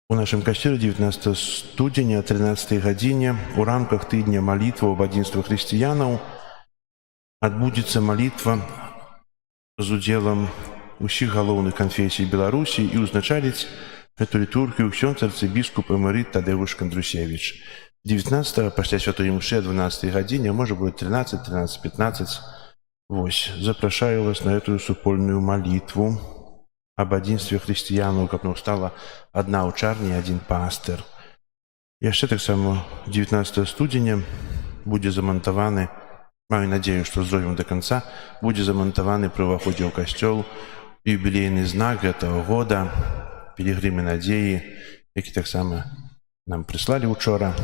У нашым касцёле 19 студзеня, 13 гадзіне, у рамках тыдня малітваў аб адзінстве хрысціянаў адбудзецца малітва з удзелам усіх галоўных канфесій Беларусі і ўзначаліць эту літургію ksiądz арцыбіскуп эмерыт Тадеуш Кандрусевич. 19-го, пасля святой мшы о 12 гадзіне, може буде 13, 13, 15. Вось, запрашаю вас на эту супольную молитву об адзінстве хрысціянаў, каб стала одна ўчарня і один пастыр. Яшчэ таксама 19 студзеня будзе замантаваны, маю надзею, што зробім до конца, будзе замантаваны пры ўваходзе ў касцёл юбілейны знак гэтага года «Пілігрымы надзеі», які таксама нам прыслалі учора.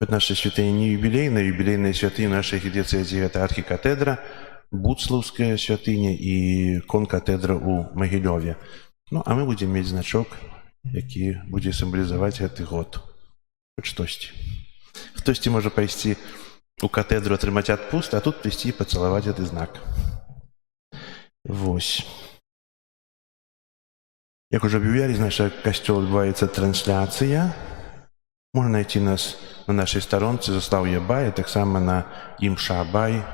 Наша святыня не юбілейная, юбілейная святыня нашай архідыцыязе гэта архікатэдра, Буцлаўская святыня і конкатэдра ў Магілёве. Ну, а мы будзем мець значок, які будзе сімвалізаваць гэты год. Хоць штосьці. Хтосьці можа пайсці у катэдру атрымаць адпуст, а тут прыйсці і пацалаваць гэты знак. Вось. Як уже аб'явілі, з нашага касцёла адбываецца трансляцыя. Можна знайти нас на нашай старонцы Заслаўе Бай, таксама на Імша Бай.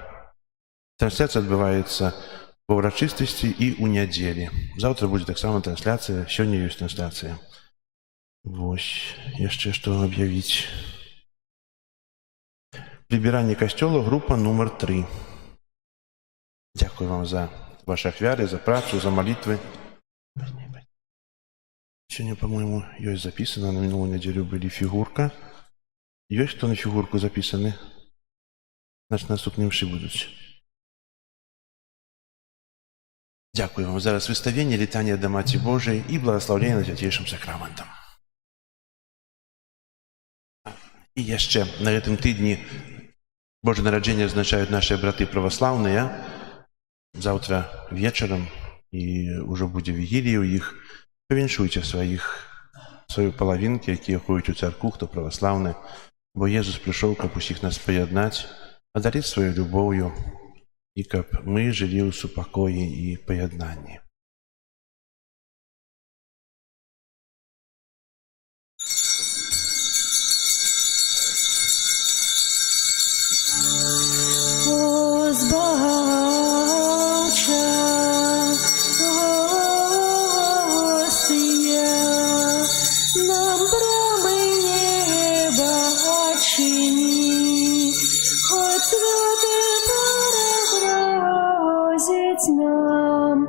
Трансляцыя адбываецца ва ўрачыстасці і ў нядзелі. Заўтра будзе таксама трансляцыя, сёння ёсць трансляцыя. Вось, яшчэ што аб'явіць. Прыбіранне касцёла, група нумар 3. Дзякую вам за ваши ахвяры, за працу, за малітвы. Сегодня, по-моему, есть записано, на минулую неделю были фигурка. Есть кто на фигурку записаны? Значит, наступные мши будут. Дякую вам. Зараз выставление, летание до Маті Божией и благословение над святейшим сакраментом. И еще на этом тыдні Божье народжение означают наши браты православные. Завтра вечером и уже будет вигилия у них. Павіншуйце сваю палавінкі, якія ходзяць у царкву, хто праваслаўны, бо Езус прыйшоў, каб усіх нас паяднаць, адарыць сваёй любоўю і каб мы жылі ў супакоі і паяднанні. Нам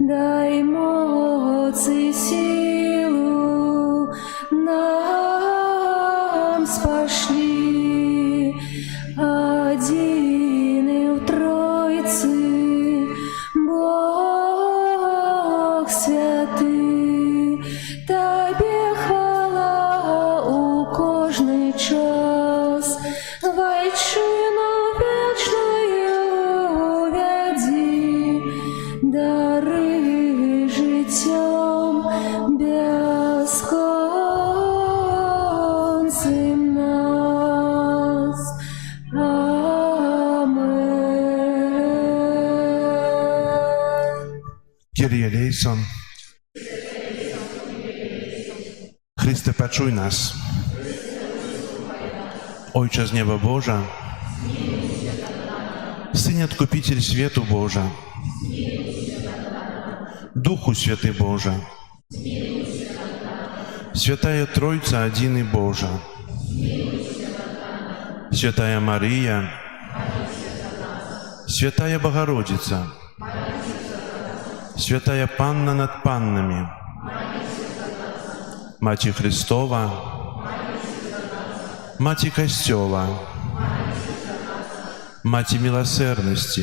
дай моцы силу, нам спошли один в Тройцы, Бог святый, Тебе хвала у кожный час, вайчину вечную веди, дары життям безконцем нас. Амен. Kyrie eleison. Chryste, paczuj nas. Ojcze z nieba Boża, Synie Odkupiciel światu Boża, Duchu Święty Boże, Świętая Trójca Jedyny Boża, Świętая Maryja, Świętая Bogorodica, Świętая Panna nad Pannami, Macie Chrystowa, Macie Kościoła, Macie Miłosierności,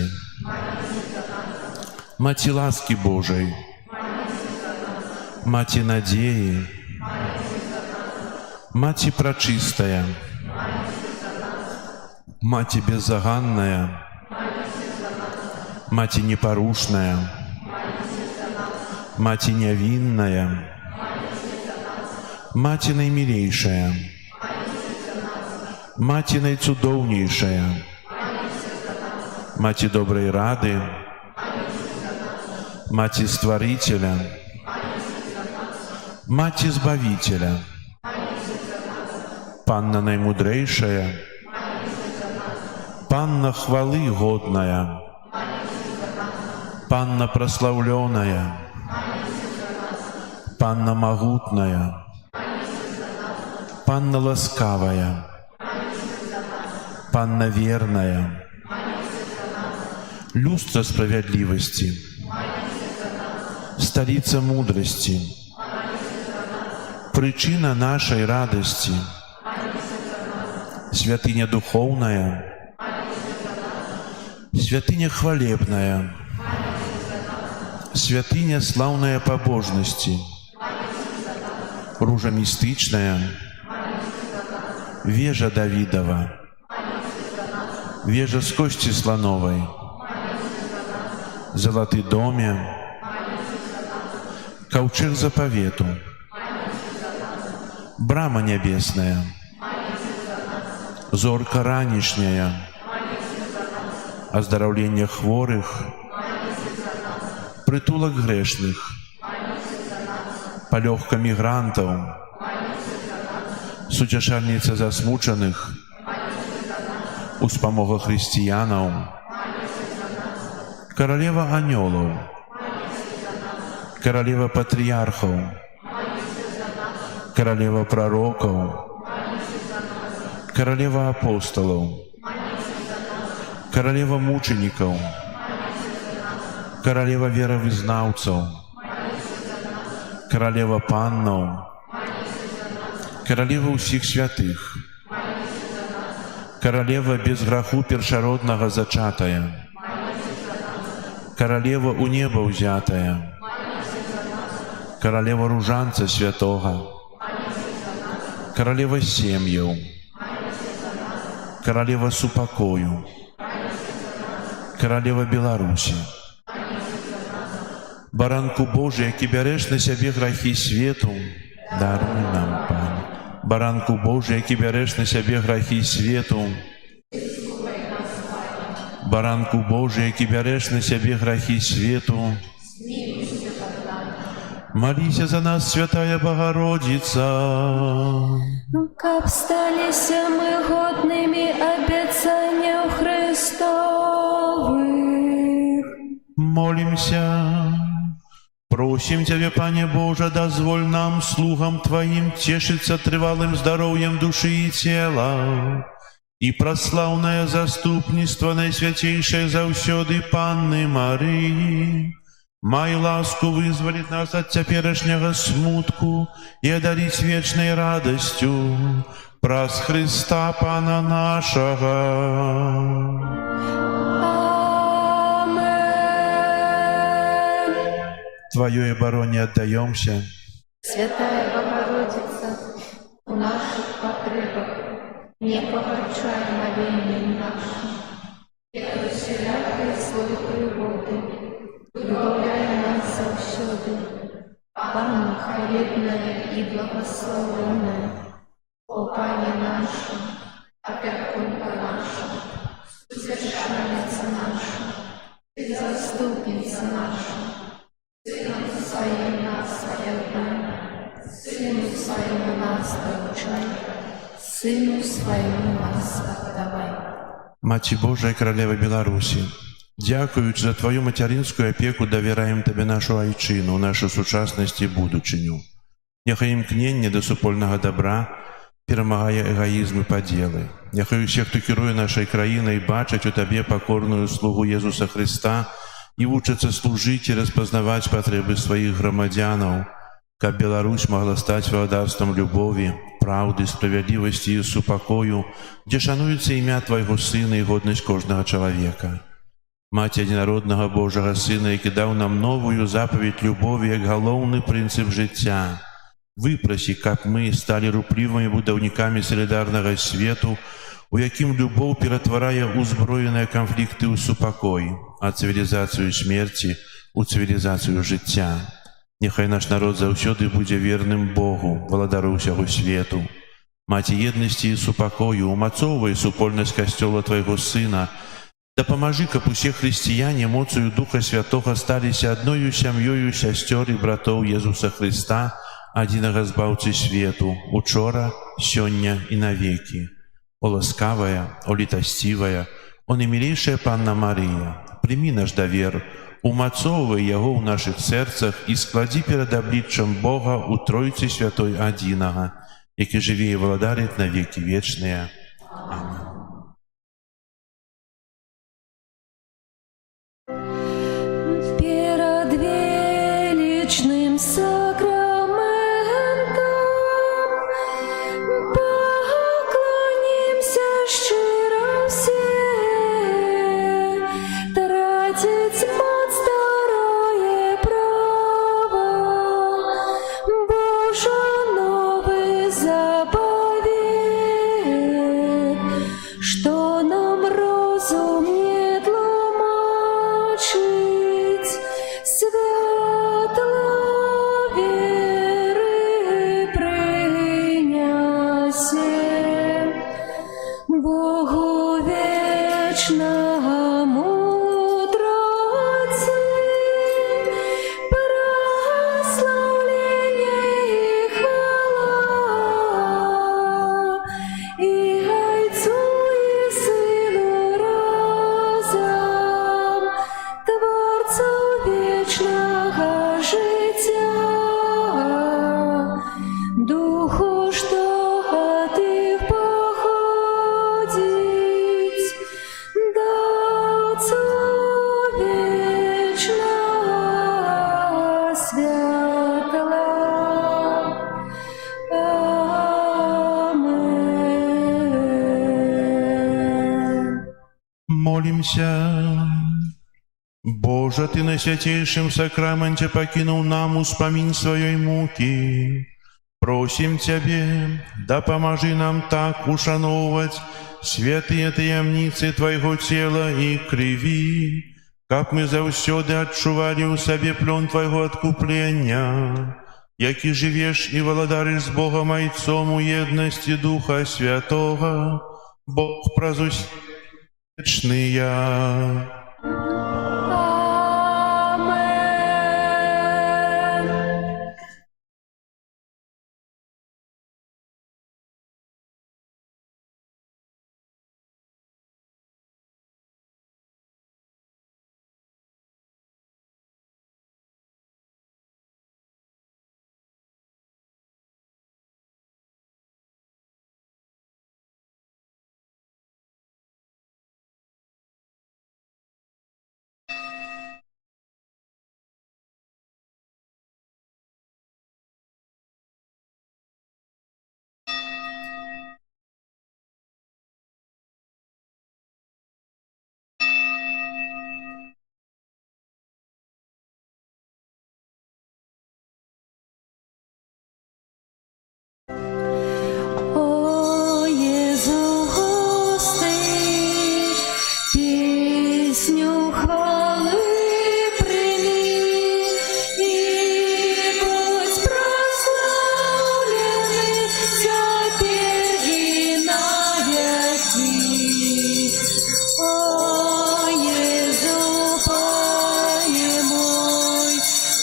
Macie łaski Bożej, Macie nadziei, Macie Пречистая, Macie Беззаганная, Macie Непорушная, Macie Невинная, Macie Najmilejsza, Macie Najcudowniejsza, Macie Dobrej Rady, Macie Stworителя, Macie Zbawiciela, Panna Najmudrejsza, Panna Chwały Godna, Panna Прославленная, Панна могутная, Панна ласкавая, Панна верная, люстра справедливости, столица мудрости, причина нашей радости, святыня духовная, святыня хвалебная, святыня славная побожности, ружа мистичная, вежа Давидова, вежа с кости слоновой, золотый доме, ковчег заповету, брама небесная, зорка ранішняя, оздоровление хворых, притулок грешных, полегка мигрантов, суцяшальница засмучених, успомога християнов, королева анёлов, королева патриархов, королева пророков, королева апостолов, королева мучеников, королева веровызнавцев, королева паннов, королева усіх святых, королева без граху першароднага зачатая, королева у неба ўзятая, королева ружанца святога, королева сем'яў, королева супакою, королева Беларусі, баранку Божий, які бярэш на сябе грахі свету, даруй нам, Пане. Баранку Божий, які бярэш на сябе грахі свету, баранку Божий, які бярэш на сябе грахі свету, молися за нас, святая Богородица. Каб сталіся мы годнымі абяцанняў Христовых. Молимся. Просим Тебя, Пане Боже, дозволь нам, слугам Твоим, тешиться трывалым здоровьем души и тела, и прославное заступництво Найсвятейшей заўсёды Панны Марии. Май ласку вызволить нас от цяперашняга смутку и одарить вечной радостью праз Христа Пана нашего. Твоей обороне отдаемся. Святая Богородица, у наших потребах не погорчай молением нашим, и усиляй свой приводы, прибавляй нас завсёды, Панна хвалебная и благословенная, о Пане нашем, опекунка наша, утешальница наша, и заступница наша, Сыном Своим нас оберегай, Сыну Своему нас научай, Сыну Своему нас отдавай. Маці Божая, Королева Беларуси, дякуючи за Твою материнскую опеку, доверяем Тебе нашу айчину, нашу сучасность и будучыню. Няхай імкненне до супольного добра перемагае эгоизм и поделы. Няхай усе, хто кіруе нашай краінай, бачаць у Табе покорную слугу Езуса Христа и вучацца служить и распознавать потребы своих громадянов, каб Беларусь могла стать владарством любови, правды, справедливости и супокою, где шануется имя Твоего Сына и годность кожного человека. Маці Единородного Божого Сына, які даў нам новую заповедь любові як галоўны прынцып жыцця, выпрасі, каб мы стали руплівымі будаўнікамі солідарнага свету, у якім любоў ператварае узброеныя канфлікты ў супакой, а цывілізацыю смерці ў цывілізацыю жыцця. Няхай наш народ заўсёды будзе верным Богу, валадару ўсяго свету. Маці еднасці і супакою, умацоўвай супольнасць касцёла Твайго Сына, дапамажы, каб усе хрысціяне моцаю Духа Святога сталіся адною сям'ёю сясцёр і братоў Езуса Христа, адзінага збаўцы свету, учора, сёння і навеки. О ласкавая, о літасцівая, о немилейшая Панна Мария, прими наш довер, умацоўвай яго ў нашых сэрцах і складзі перад абліччам Бога ў Тройцы Святой Адзінага, які жыве і валадарыць на векі вечныя. Амин. Перед величным сакраментом поклонимся щиро все, тратить мать старое право, Боже новый заповед, что нам розум не тлумачить, святло веры принясе, Богу вечного мудроти, прославление и хвала, и Отцу и Сыну разом, Творцу вечного життя, Духу, что от их походить, да Отцу вечного святла. Амен. Молимся. Боже, Ты на святейшем сакраменте покинул нам успомин своей муки. Просим Тебе, да поможи нам так ушановывать святые таямницы Твоего тела и крови, как мы заўсёды адчували у себе плен Твоего откупления, які живешь и владаришь с Богом Отцом у едности Духа Святого, Бог прозусечный. Амен. О, Єзу, гости, пісню хвали прийми, і будь прославлений теперь и навеки. О, Єзу, Пане мой,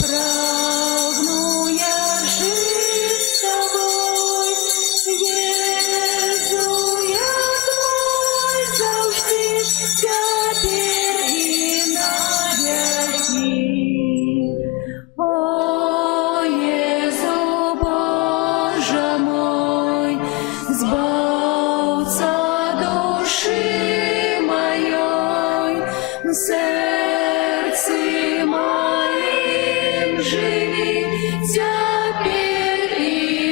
прагну я жить с тобой. Єзу, я твой завжди, теперь і навеки. О, Єзу, Боже мой, збавця души моей, в сердце моим живи, теперь и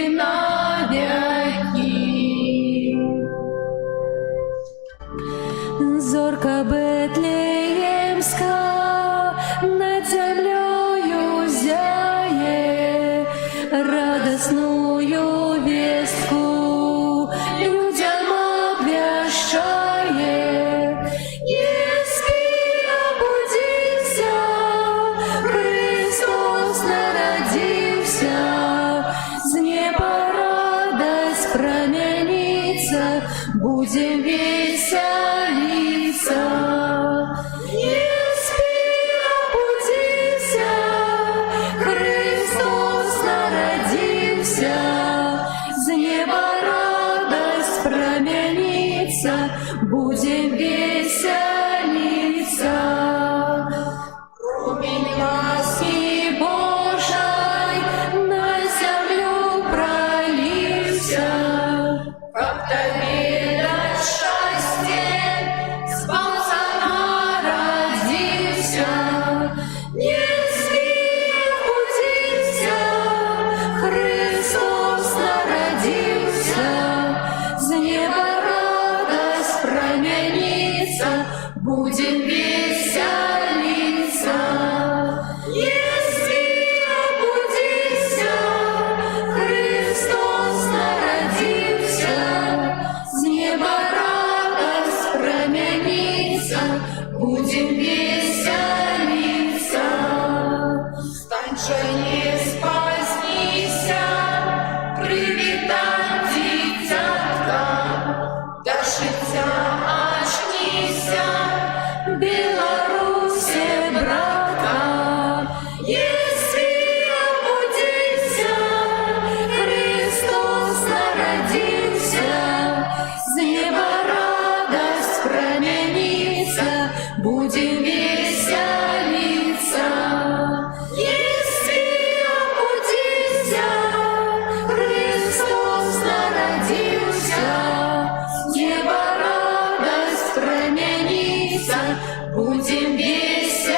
навеки. Зорка Бетлеемска над землею зяє, радостную вестку людям обвящает. Не спи, обудися, Христос народился, с неба радость променится, будем веселиться. Не спи, обудися, Христос народился, с неба радость променится, будем веселиться. будем веселиться.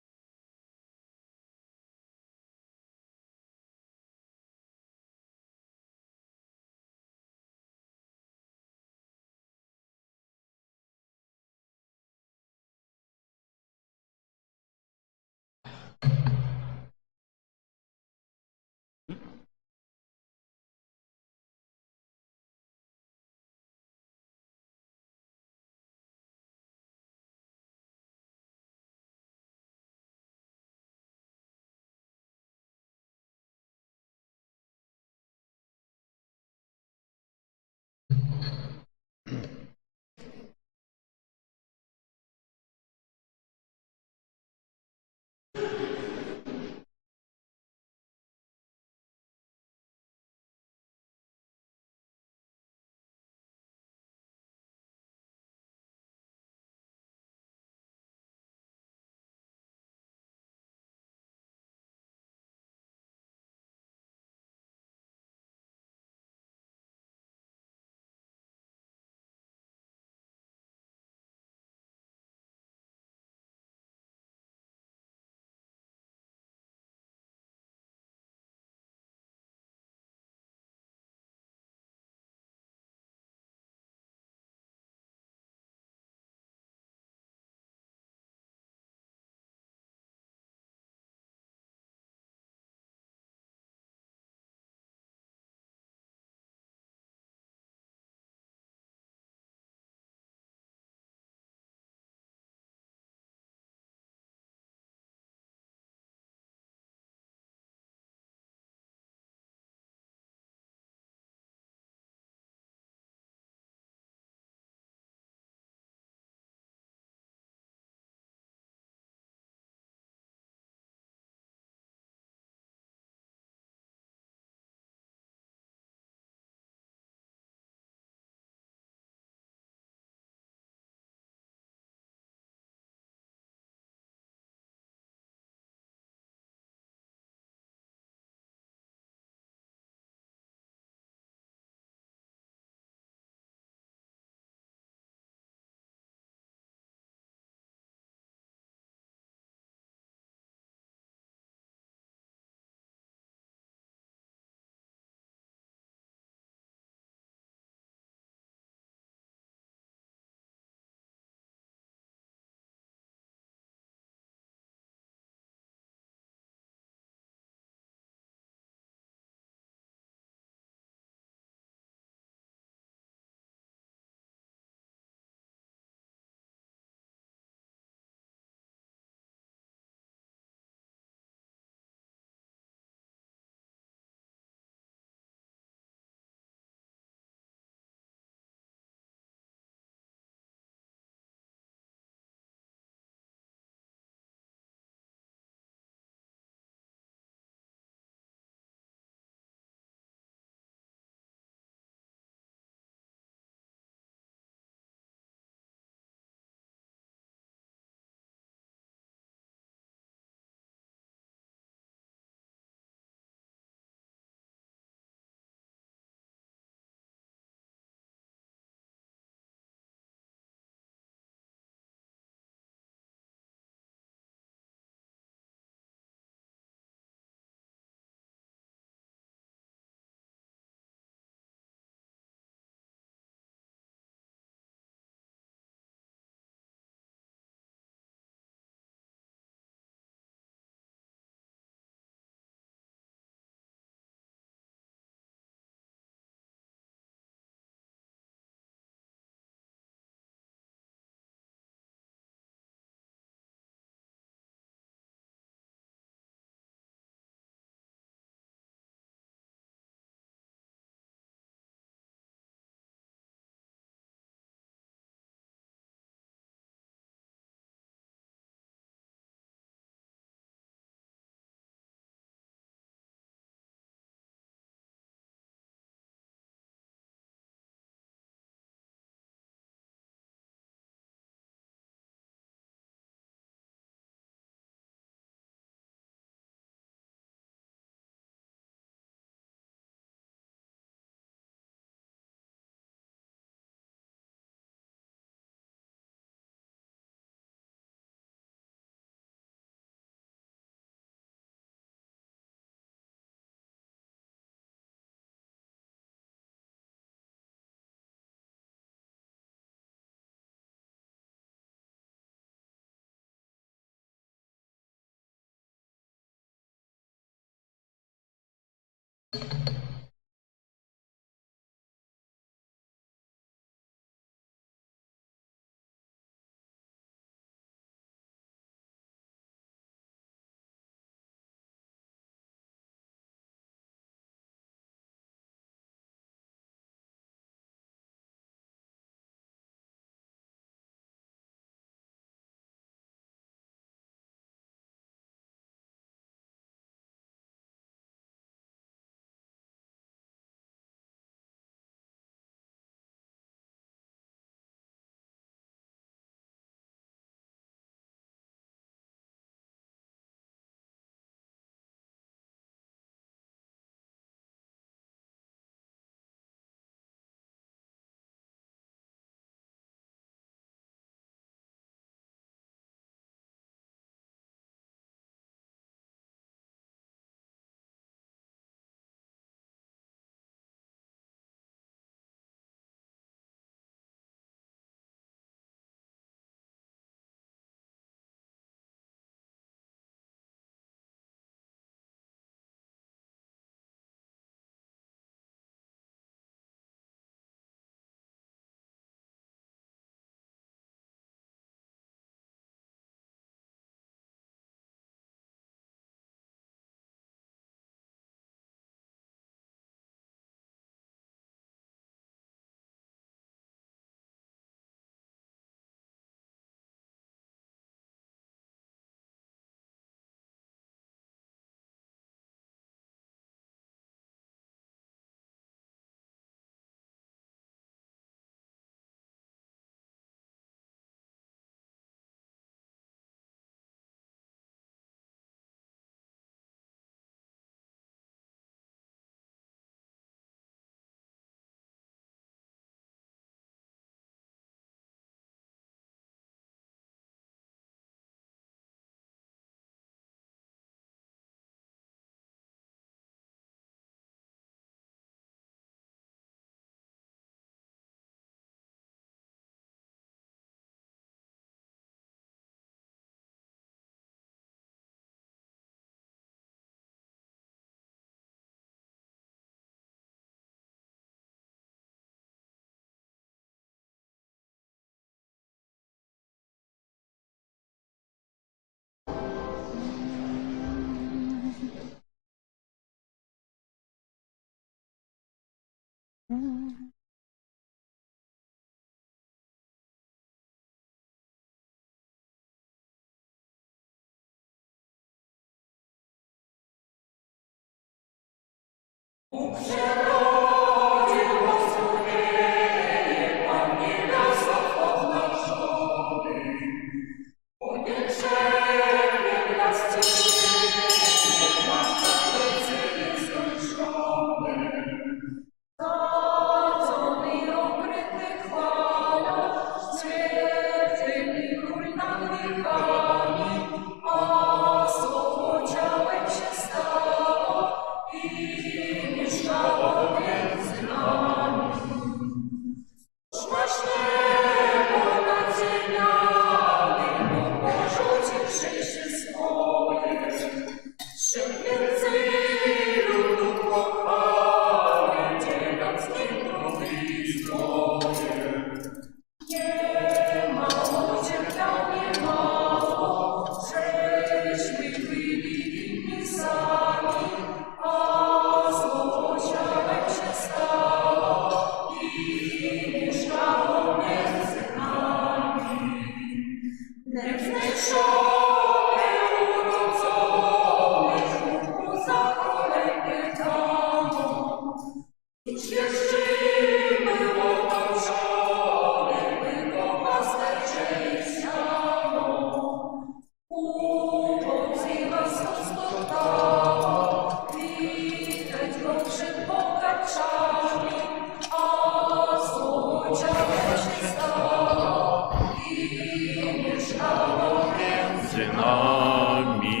Między nami.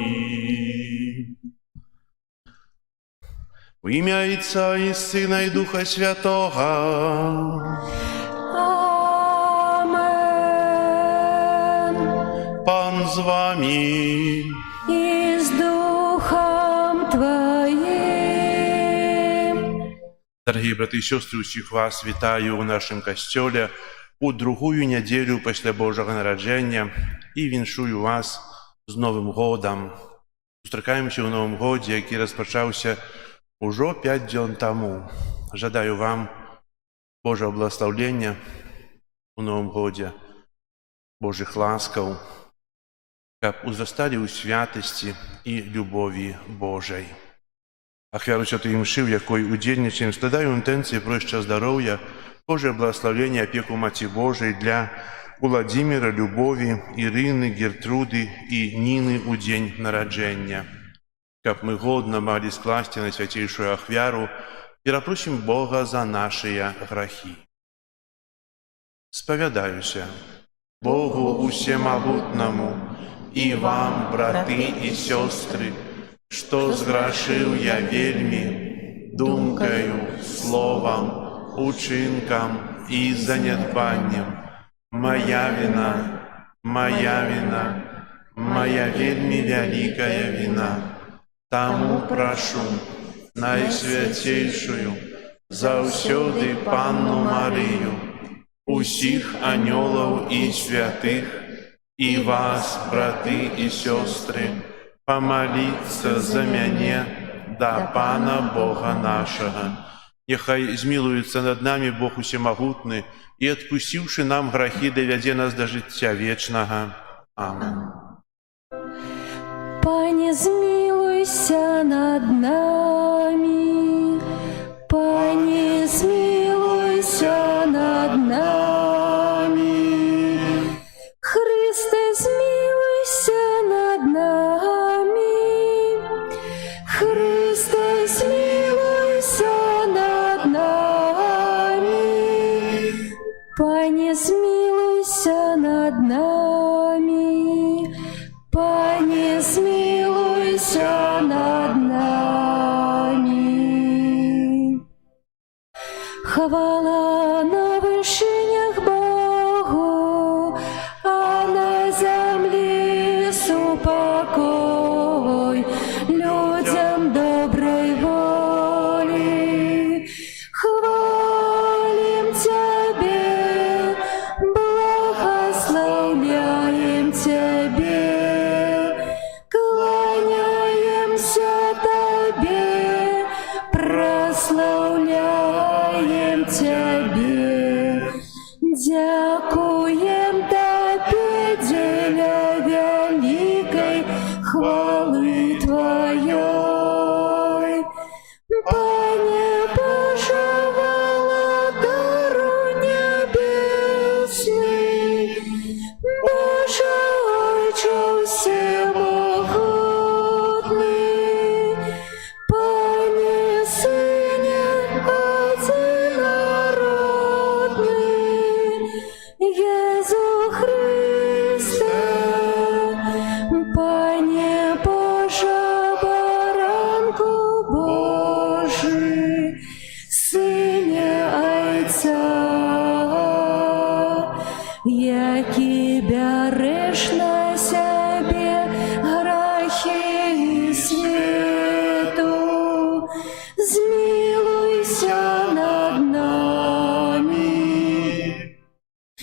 W imię Ojca i Syna i Ducha Świętego. Amen. Pan z wami. I z duchem Twoim. Дорогі брати і сестри, усіх вас вітаю у нашому костьолі у другую неділю після Божого народження і віншую вас з Новим годом. Зустрічаємося у Новому годі, який розпочався уже 5 днів тому. Жадаю вам Божого благословення у Новому годі, Божих ласкав, щоб узростали у святості і любові Божій. Ахвяру Святої Мши, в якої удільничаємо, складаю інтенції про щастя здоров'я, Боже благословення, опіку Маті Божої для Владимира, Любові, Ірини, Гертруди і Ніни у день народження. Щоб ми годно могли скласти на святейшую ахвяру, перепросим Бога за наші грехи. Сповідаюся Богу усемогутному і вам, брати і сестри, что сгрешил я вельми, думкою, словом, учинком и занедбанием. Моя вина, моя вельми великая вина. Тому прошу найсвятейшую, заусюди Панну Марию, усіх аньолов і святих, і вас, брати і сестри, помолиться за мене до Пана Бога нашего. Нехай змилуется над нами Бог Усемогутный и, отпустивший нам грехи, доведе нас до життя вечного. Аминь. Пане, змилуйся над нами, Пане, змилуйся над нами, Христе, змилуйся над нами, Христе, змилуйся над нами, Пане, змилуйся над нами, Пане, змилуйся над нами. Хвала на вишинях Богу, а на землі супокой людям доброй воли. Хвалим Тебе, благословляем Тебе, кланяемся Тебе, прославляем Тебе. Дякуем Тебе, деля великой хвалы Твоей. Пане Боже, владару небесный, Боже, Отче всемогутный, Пане Сыне одинородный, Езу Христе, Пане Боже, баранку Божий, Сыне Отца, які береш на себе грехи світу, змилуйся над нами,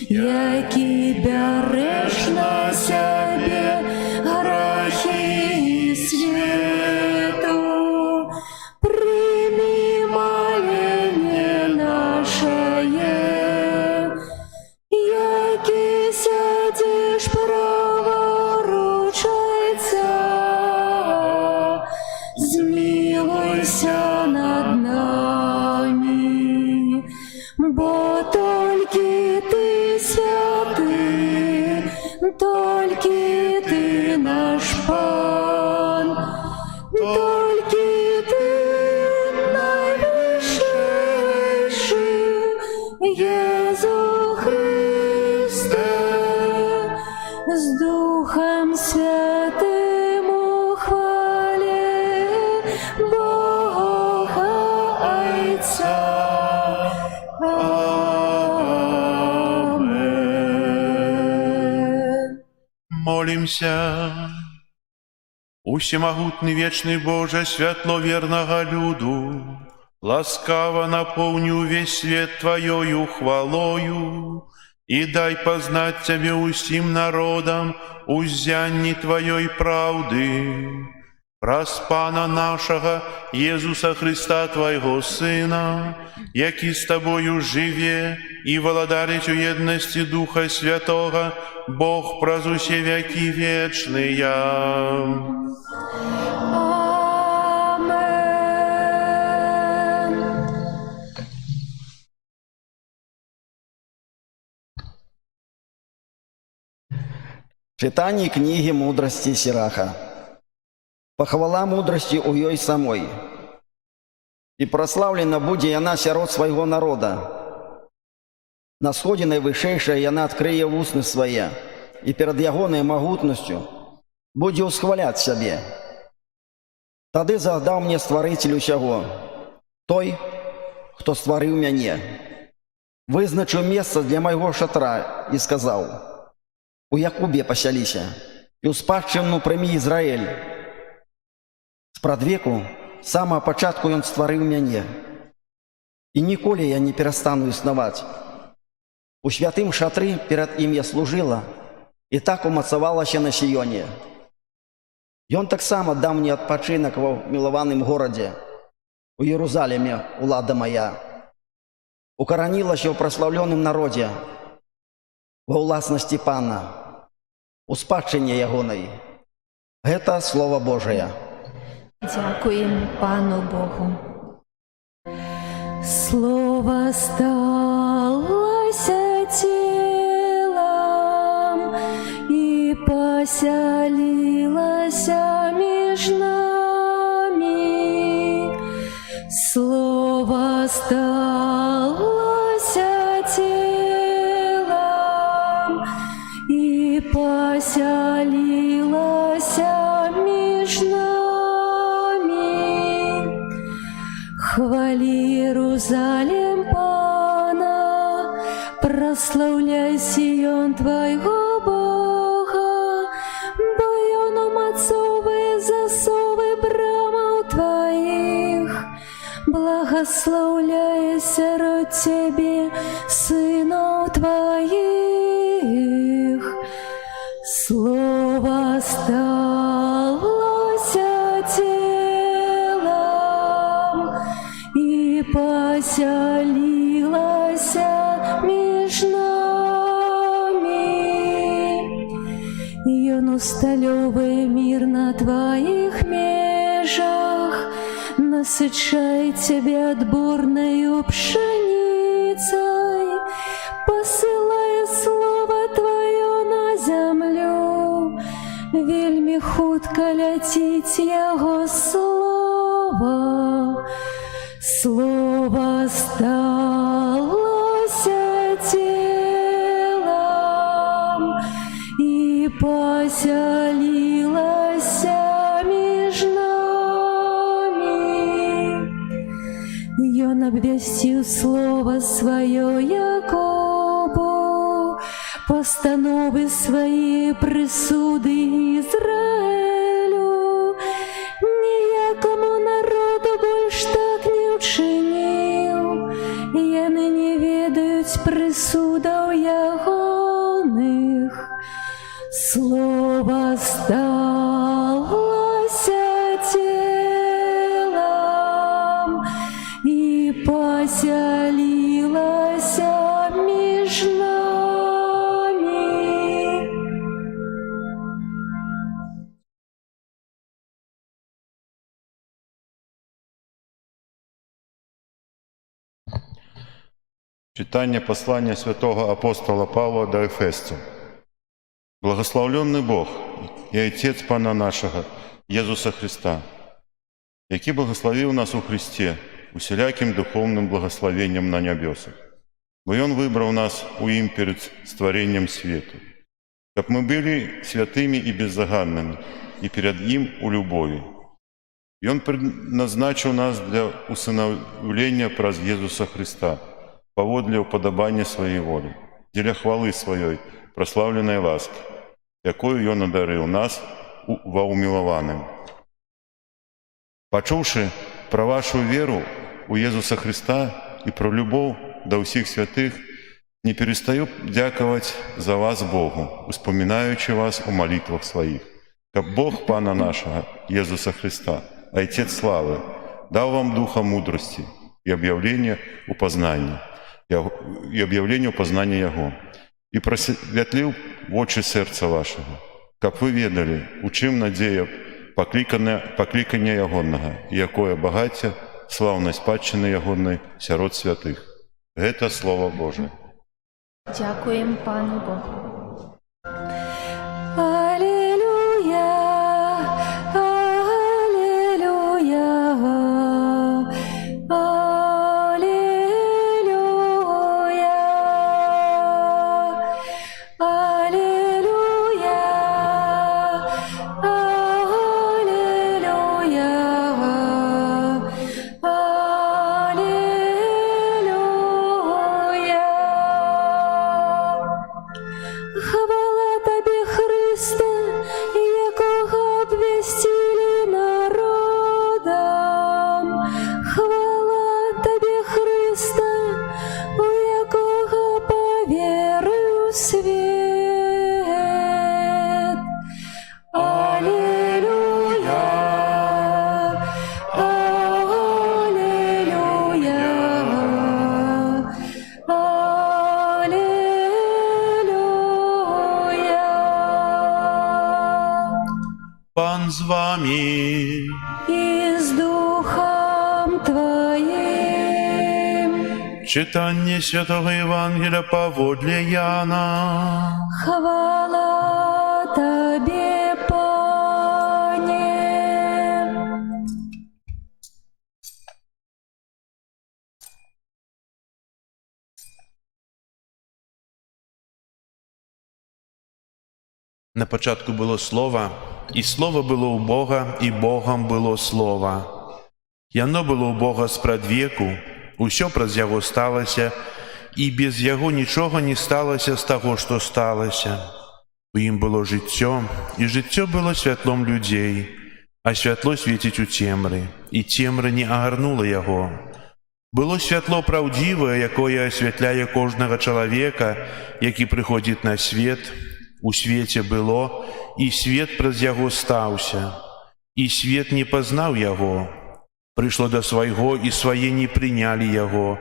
які береш на себе грехи світу, прийми моління наше, які сядеш праворуч Отця, змилуйся над нами, бо тільки Ти святий, тільки Ти наш Пан, тільки Ти найвищий, Єзу Христе, з Духом Святим у хвалі Бога Отця. Амен. Молимся. Усемогутный вечный Боже, святло верного люду, ласкаво наполню весь свет Твоею хвалою, и дай познать Тебе усім народам узянні Твоей правды. Праз Пана нашего Иисуса Христа, Твоего Сына, який с Тобою живе и владарить у едности Духа Святого, Бог праз усе веки вечные. Амен. Читание книги мудрости Сираха. Похвала мудрости у ёй самой. И прославлена буде яна сярод свайго народа. На сходе найвышэйшая яна открые устны свае, и перед ягонай магутнасцю будзе усхваляць сябе. Тады загадаў мне стварыцель усяго, той, хто стварыў мяне. Вызначыў месца для майго шатра і сказаў: у Якубе пасяліся, і ў спадчыну прымі Ізраэль. Спрадвеку, з самага пачатку ён стварыў мяне, і ніколі я не перастану існаваць. У святым шатры перад ім я служыла, і так умацавалася на Сіёне. Ён таксама даў мне адпачынак ва мілаваным горадзе, у Єрусаліме, улада моя. Укаранілася ў праслаўлёным народзе, ва ўласнасці Пана, у спадчыне ягонай. Гэта Слово Божие. Дякуємо Пану Богу. Слово сталося тілом і поселилося між нами. Слово сталося тілом і поселилося між нами. Хвали Иерусалим Пана, прославляй Сион Твоего Бога, бо Он умацовывает засовы брамаў Твоих, благословляй сярод Тебе сынов Твоих. Слово сталося телом и поселилось столовый мир на твоих межах, насыщай тебя отборною пшеницей, посылая слово твое на землю, вельми хутко летить его слово. Слово сталося телом и поселилося меж нами. И он обвестил слово свое Якобу, постановы свои присуды Израилю. Ніякому народу больш так не учинил, яны не ведают присудов ягоных. Слово сталося телом и поселилося меж нами. Читание послания святого апостола Павла до Ефесцу. Благословленный Бог и Отец Пана нашего, Єсуса Христа, який благословил нас у Христе усіляким духовным благословением на небесах. Бо Он выбрал нас у им перед створением свету, как мы были святыми и беззаганными, и перед Им у любови. И Он предназначил нас для усыновления проз Єсуса Христа, поводле уподобания Своей воли, для хвалы Своей, прославленной ласки, якою Он одарил нас воумилованным. Почувши про вашу веру у Єсуса Христа и про любовь до всех святых, не перестаю дяковать за вас Богу, успоминаючи вас о молитвах своих, как Бог Пана нашего, Єсуса Христа, Отец славы, дал вам духа мудрости и объявления упознания, Его, и просветлил в очи сердца вашего, как вы ведали, у чим надея покликання Ягонного, і якое багаття славної спадщини Ягонної сярод святих. Это Слово Божие. Дякуємо Пану Богу. Аллилуйя, аллилуйя, аллилуйя, аллилуйя, аллилуйя. Хвала Тобі, Христе, якого обвістили народам. Хвала Тобі, Христе, у якого повірив світ. Аллилуйя, аллилуйя, аллилуйя. Пан з вами. И с Духом Твоим. Читання Святого Євангелія поводле Яна. Хвала Тебе, Пане. На початку було Слово, і Слово було у Бога, і Богом було Слово. Яно було у Бога спрадвеку, усьо праз Яго сталося, і без Яго нічого не сталося з того, що сталося. У ім було життя, і життя було світлом людей, а світло світить у темри, і темри не огарнуло Його. Було світло правдиве, якое освітляє кожного чоловіка, який приходить на світ. У свете было, и свет праз Яго стаўся, и свет не познал Яго. Пришло до свайго, и свае не приняли Яго,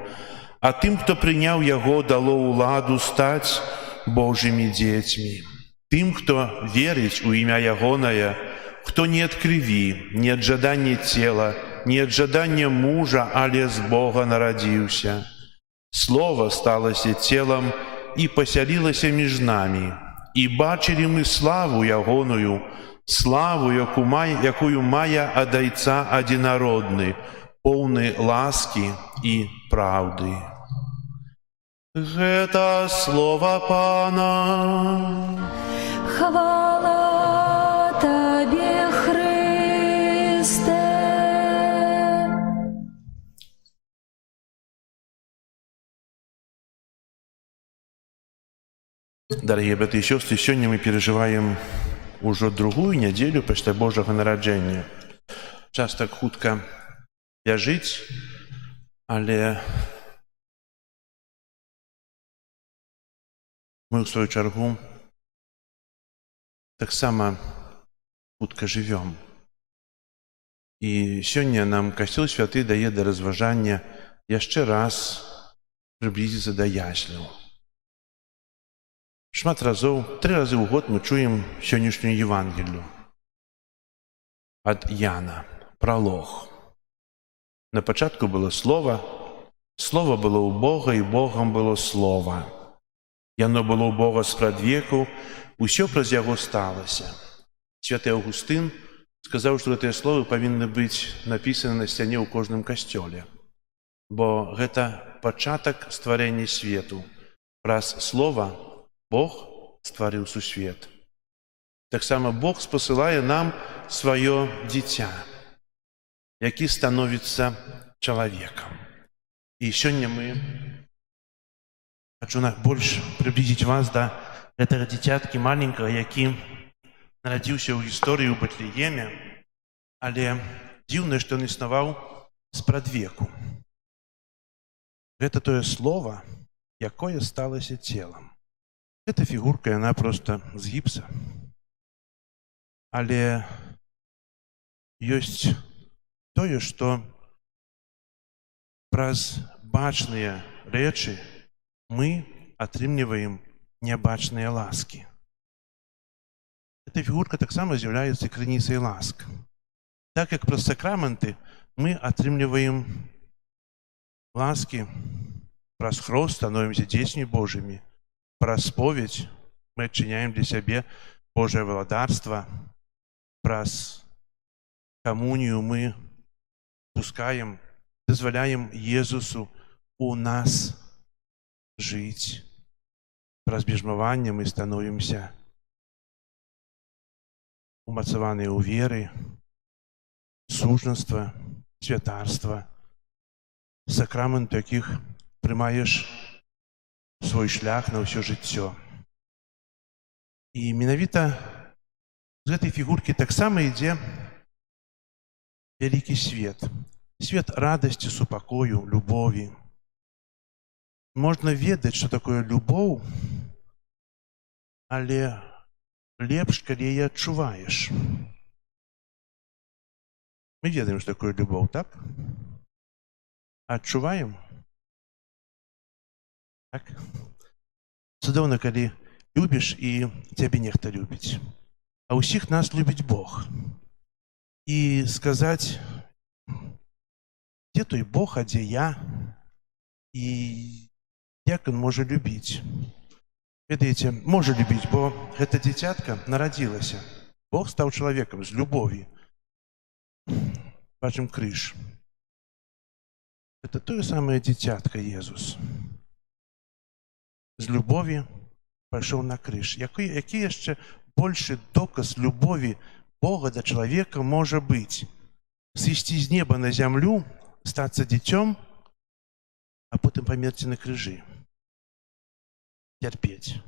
а тым, кто принял Яго, дало уладу стать Божьими детьми. Тым, хто верыць у імя Ягонае, хто не ад крыві, не ад жадання цела, не ад жадання мужа, але з Бога нарадзіўся. Слово сталося целом і пасялілася між намі. І бачили мы славу Ягоную, славу, якую мае ад Айца адзінародны, поўны ласкі і праўды. Гэта слова Пана. Хвала Тебе, Христе. Дорогие братья и сестры, сегодня мы переживаем уже другую неделю пасля Божьего народжения. Час так хутка бяжыць, але мы ў сваю чаргу таксама хутка жывём. І сёння нам Касцёл Святы дае да разважання яшчэ раз прыблізіцца да ясляў. Шмат разоў, 3 разы ў год мы чуем сённяшнюю Евангелію ад Яна, пралог. На пачатку было Слово, Слово было ў Бога, і Богам было Слово. Яно было ў Бога спрадвеку, усё праз яго сталася. Святы Аўгустын сказаў, што гэтыя словы павінны быць напісаны на сцяне ў кожным касцёле, бо гэта пачатак стварэння свету. Праз Слова Бог стварыў сусвет. Таксама Бог спасылае нам сваё дзіця, які становіцца чалавекам. І сёння хочу больш прыблізіць вас да гэтага дзіцяткі маленькага, які нарадзіўся ў гісторыі ў Бэтлееме, але дзіўна, што ён існаваў спрадвеку. Гэта тое слово, якое сталася целам. Эта фігурка, яна проста з гіпса. Але ёсць тое, што праз бачныя рэчы мы атрымліваем нябачныя ласкі. Эта фігурка таксама з'яўляецца крыніцай ласк. Так як праз сакрамэнты мы атрымліваем ласкі, праз хрост становімся дзецьмі Божымі, праз споведь мы адчыняем для сябе Божае валадарства, праз камунію мы пускаем, дазваляем Езусу у нас жыць. Праз бежмаванне мы становімся умацаваныя ў веры, сужнасства, святарства, сакрамент, якіх прымаеш свой шлях на ўсё жыццё. І менавіта з гэтай фігуркі таксама ідзе вялікі свет. Свет радасці, супакою, любові. Можна ведаць, што такое любоў, але лепш, калі яе адчуваеш. Мы ведаем, што такое любоў, так? Адчуваем? Так? Цудоўна, калі любіш і цябе нехта любіць. А ўсіх нас любіць Бог. І сказаць, дзе той Бог, а дзе я? І як ён можа любіць? Ведаеце, можа любіць, бо гэта дзіцятка нарадзілася. Бог стаў чалавекам з любові. Бачым крыж. Гэта тое самае дзіцятка Езус. З любові пайшоў на крыж. Які яшчэ большы доказ любові Бога да чалавека можа быць? Сысці з неба на зямлю, стацца дзіцём, а потым памерці на крыжы. Цярпець.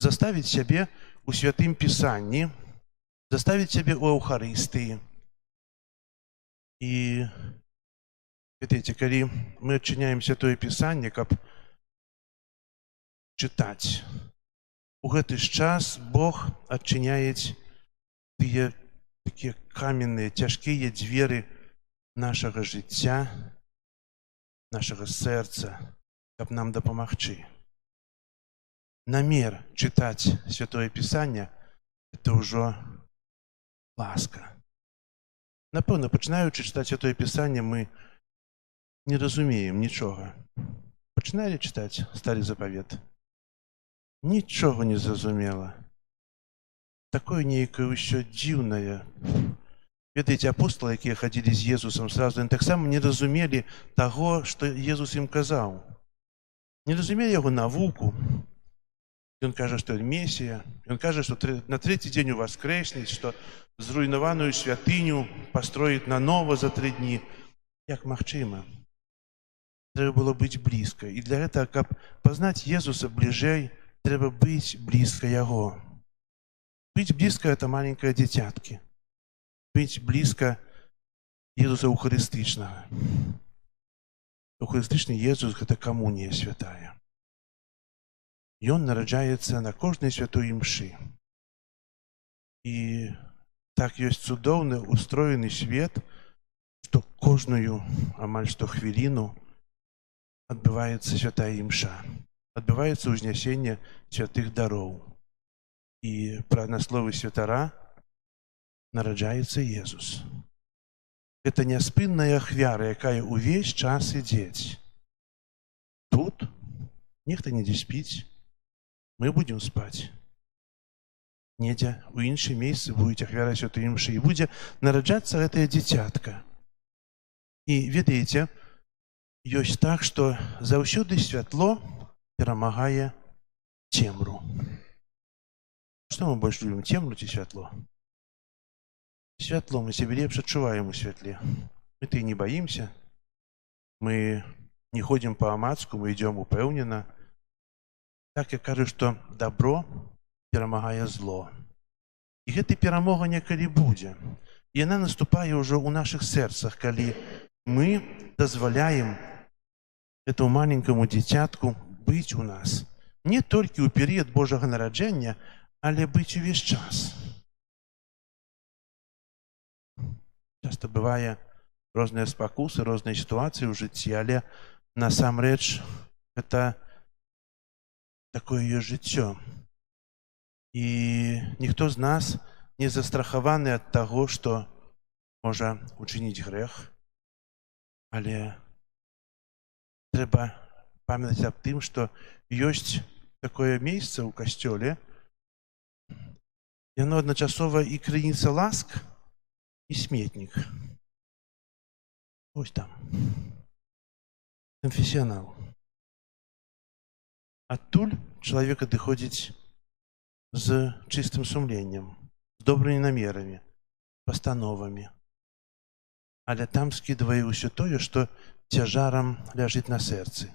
Заставіць сябе ў святым пісанні, заставіць сябе ў Аўхарыстыі. І, ведаеце, калі мы адчыняем святое пісанне, каб чытаць, у гэты ж час Бог адчыняе тыя такія каменныя, цяжкія дзверы нашага жыцця, нашага сэрца, каб нам дапамагчы. намер читать Святое Писание – это уже ласка. Напевно, починаючи читати Святое Писання, ми не розуміємо нічого. Починали читати Старий Заповіт? Нічого не зрозуміло. Такое некое еще дивное. Ведаеце, апостолы, якія хадзілі з Езусам сразу, яны таксама не разумелі таго, што Езус ім казаў. Не разумелі яго навуку. Ён кажа, што ён Месія. Ён кажа, што на трэці дзень уваскрэсне, што зруйнаваную святыню пастроіць нанова за 3 дні. Як магчыма? Трэба было быць блізка. І для гэтага, каб пазнаць Езуса бліжэй, трэба быць блізка яго. Быць блізка – это маленькае дзіцяткі. Быць блізка Езуса Эўхарыстычнага. Эўхарыстычны Езус – гэта камунія святая. Ён нараджаецца на кожнай святой імшы. І так ёсць цудоўны устроены свет, што кожную амаль што хвіліну адбываецца святая імша. Адбываецца ўзнясенне святых дароў. І пры насловы святара нараджаецца Езус. Гэта няспынная ахвяра, якая ўвесь час ідзе. Тут нехта недзе спіць, мы будзем спаць. Недзе у іншым месцы будзе ахвяра святой імшы, і будзе нараджацца гэтае дзіцятка. І ведаеце, ёсць так, што заўсёды святло перамагае цемру. Што мы больш любім, цемру ці святло? Святло, мы сябе лепш адчуваем у святле. Мы-то і не баімся. Мы не ходзім па-амацку, мы ідзём упэўнена. Так я кажу, што дабро перамагае зло. І гэта перамога некалі будзе. І яна наступае ўжо ў нашых сэрцах, калі мы дазваляем этому маленькаму дзіцятку быць у нас. Не толькі ў перыяд Божага нараджэння, але быць увесь час. Часта бывае розныя спакусы, розныя сітуацыі ў жыцці, але насамрэч гэта такое ёсць жыццё. І ніхто з нас не застрахаваны ад таго, што можа учыніць грэх, але трэба памятаць аб тым, што ёсць такое месца ў касцёле, яно адначасова і крыніца ласк, і сметнік. Ось там. Канфесіянал. Адтуль чалавек адыходзіць з чыстым сумленнем, з добрымі намерамі, пастановамі. Але там скідвае ўсё тое, што цяжарам ляжыць на сэрцы.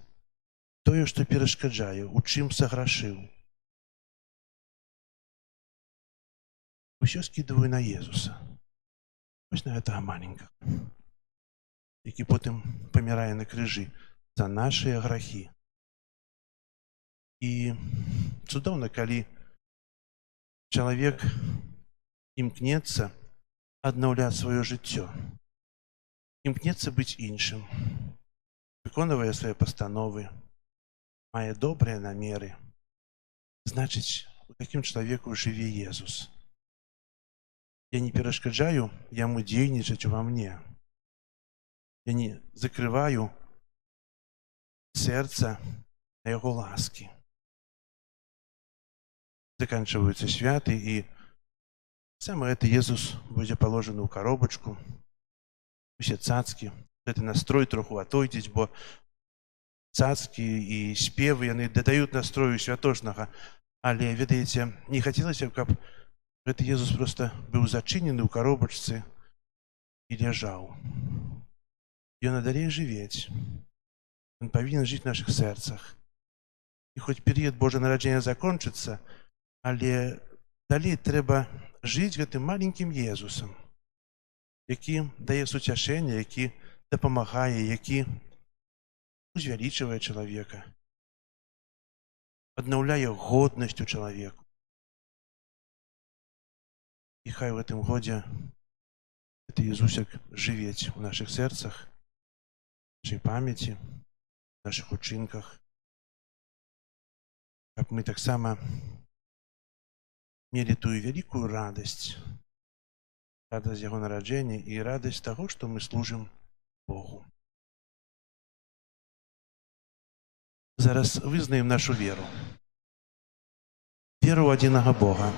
Тое, што перашкаджае, у чым саграшыў. Усё скідваю на Езуса. Вось на гэтага маленькага, які потым памірае на крыжы за нашыя грахі. І цудоўна, калі чалавек імкнецца аднаўляць сваё жыццё, імкнецца быць іншым, выконвае свае пастановы, мае добрыя намеры. Значыць, у такім чалавеку жыве Езус. Я не перашкаджаю яму дзейнічаць ува мне. Я не закрываю сэрца на яго ласкі. Заканчваюцца святы, і саме гэта Езус будзе паложаны ў каробачку, усе цацкі. Гэты настрой троху атойдзець, бо цацкі і спевы, яны дадаюць настрою святочнага. Але, ведаеце, не хацелася, каб гэты Езус проста быў зачынены ў каробачцы і ляжаў. Ён надалей жывець. Ён павінен жыць в нашых сэрцах. І хоць перыяд Божага нараджэння закончыцца, але далей трэба жыць гэтым маленькім Езусам, які дае суцяшэнне, які дапамагае, які узвялічвае чалавека, аднаўляе годнасць у чалавеку. І хай у гэтым годзе гэты Езусик жывець у нашых сэрцах, нашай памяці, нашых учынках. каб мы таксама мелі тую вялікую радасць, радасць яго нараджэння і радасць таго, што мы служым Богу. Зараз вызнаем нашу веру. Веру ў адзінага Бога.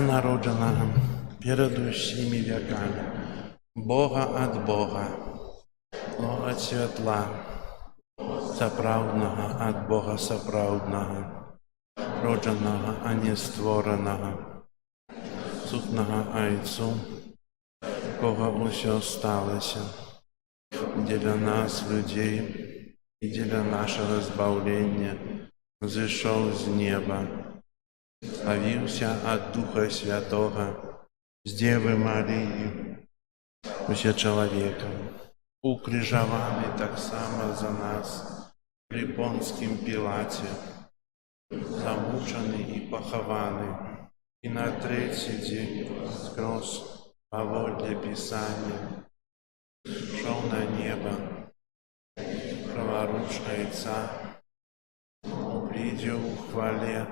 Народженого перед усіми веками, Бога от Бога, от святла, сапраўднага от Бога сапраўднага, родженого, а не створеного, сутного Айцу, кого усё сталося, для нас, людей, и для нашего збавлення, зышоў з неба, явился от Духа Святого, с Девы Марии, уся человеком, укрыжаваны так само за нас при Понским Пилате, замучаны и похованы, и на третий день скрозь поводле Писания шел на небо, праворуч Отца, придя в хвале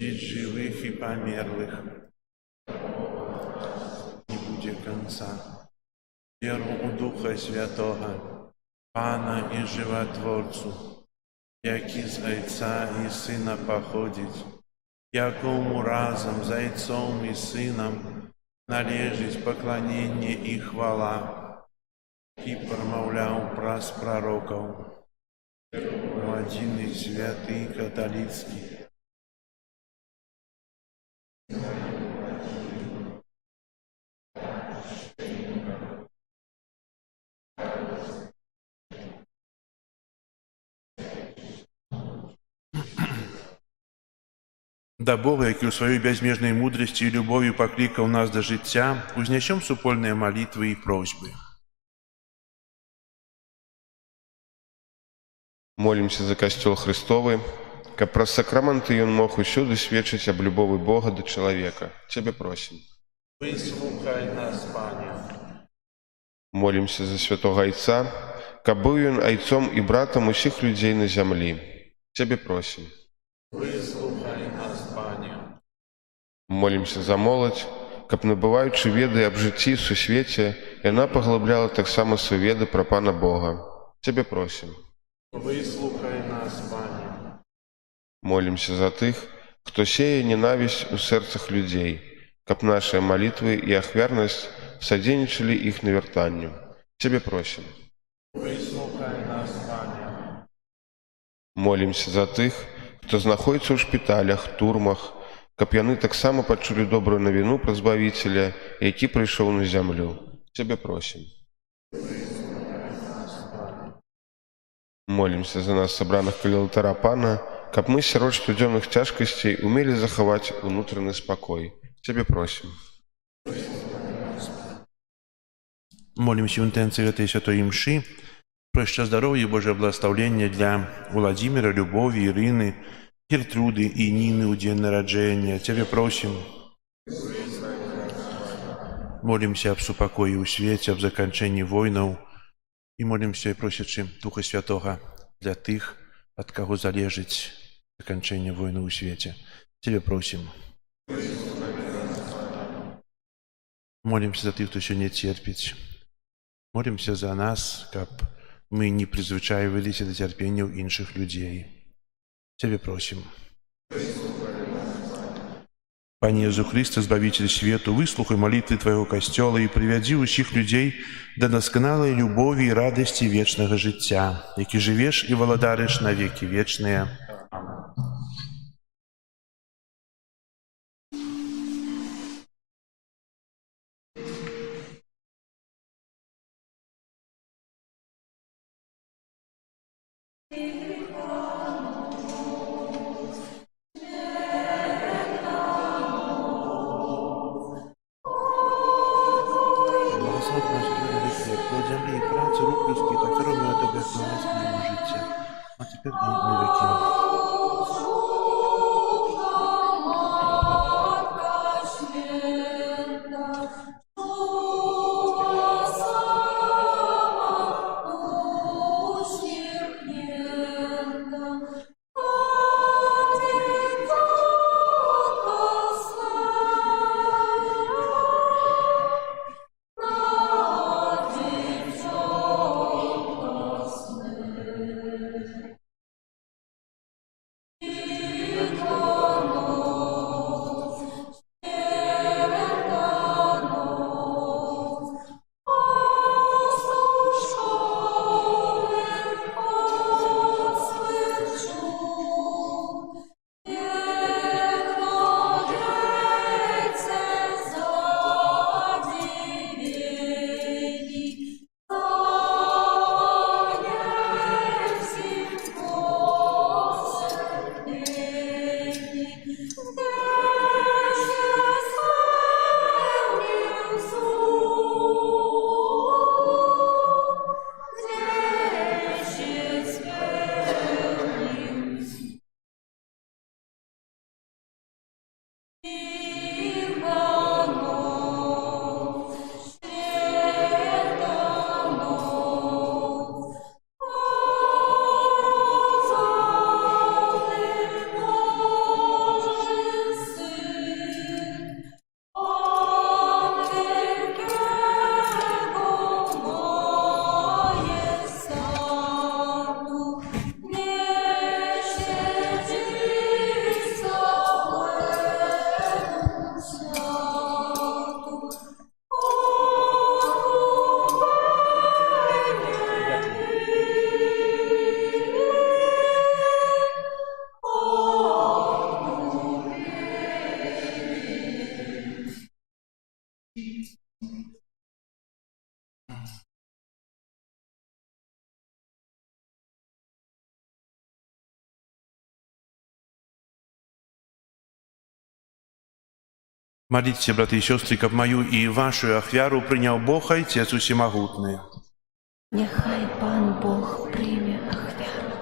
живых и померлых, не будет конца. Веру у Духа Святого, Пана и Животворцу, який з Отца и Сына походить, якому разом з Отцом и Сыном належить поклонение и хвала, и промовлял праз пророков, у один и святый католицкий, да Бога, які ў сваёй бязмежнай мудрасці і любові паклікаў нас да жыцця, узнясём супольныя малітвы і просьбы. Молімся за касцёл Христовы, каб праз сакраманты ён мог усюды сведчыць аб любові Бога да чалавека. Цябе просім. Выслухай нас, Пане. Молімся за святога Айца, каб быў ён айцом і братам усіх людзей на зямлі. Цябе просім. Выслухай нас, Пане. Молімся за моладзь, каб набываючы веды аб жыцці ў сусвеце, яна паглыбляла таксама свае веды пра Пана Бога. Цябе просім. Выслухай нас, Пане. Молімся за тых, хто сее ненавісць у сэрцах людзей, каб нашыя малітвы і ахвярнасць садзейнічалі іх навяртанню. Цябе просім. Выслухай нас, Пане. Молімся за тых, хто знаходзіцца ў шпіталях, турмах, каб яны таксама пачулі добрую навіну пра Збавіцеля, які прыйшоў на зямлю. Цябе просім. Молімся за нас, сабраных каля алтара Пана, каб мы сярод штодзённых цяжкасцей умелі захаваць унутраны спакой. Цябе просім. Молимся в интенции этой святой мши, проща здоровья и Божье благословения для Владимира, Любови, Ирины, Гертруды и Нины у день народжения. Тебе просим. Молимся об супокое у свете, об заканчении войнов. И молимся и просячи Духа Святого для тых, от кого залежить заканчение войны у свете. Тебе просим. Молимся за тых, кто еще не терпит. Молимся за нас, каб мы не призвычаивались до терпения у іншых людей. Тебе просим. Пане Иисус Христе, Збавитель свету, выслухай молитвы Твоего костела и привяди усіх людей до досконалой любови и радости вечного життя, які живеш и владариш на веки вечные. Землі і праці рук людських, та керує тебе на нас життя, а тепер і на віки. Молитесь, браты и сестры, каб мою и вашу ахвяру принял Бог, Отец Усемогутный. Нехай пан Бог прийме ахвяру.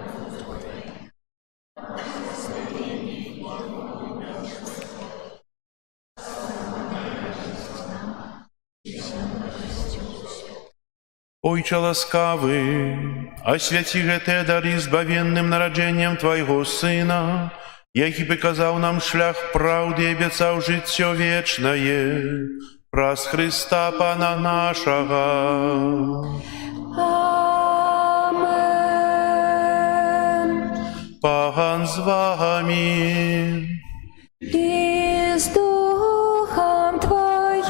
Ойче ласкавый, освяти гэтыя дары збавенным нараджэннем Твайго Сына, які паказаў нам шлях праўды і абяцаў жыццё вечнае, праз Христа Пана нашага. Амен. Пан з вами. И с Духом Твоим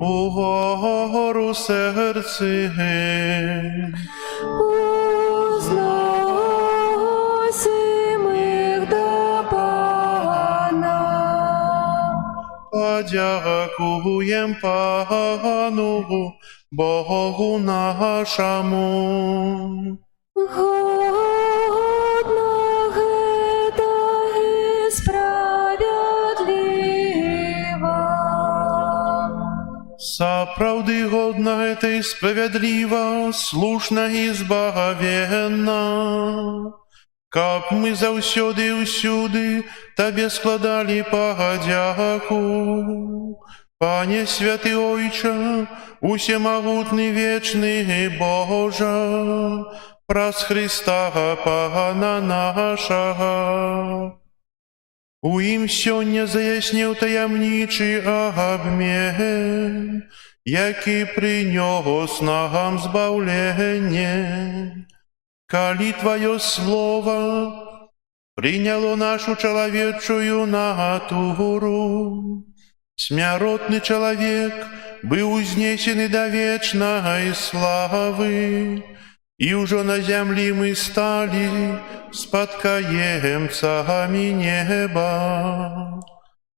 Угору серці. возносим их до Пана. Подякуєм Пану Богу нашому. Годно это и справедливо. Сапраўды годна гэта і справядліва, слушна і збагавенна. Каб мы заўсёды і ўсюды Табе складалі падзяку. Пане святы Ойча, усемагутны вечны Божа, праз Христа Пана нашага. У ім сёння заясніў таямнічы абмен, які прынёс нам збаўленне. Калі Твоё слово прыняло нашу чалавечую натуру, смяротны чалавек быў узнесены да вечнай славы, і ўжо на зямлі мы сталі спадкаемцамі неба.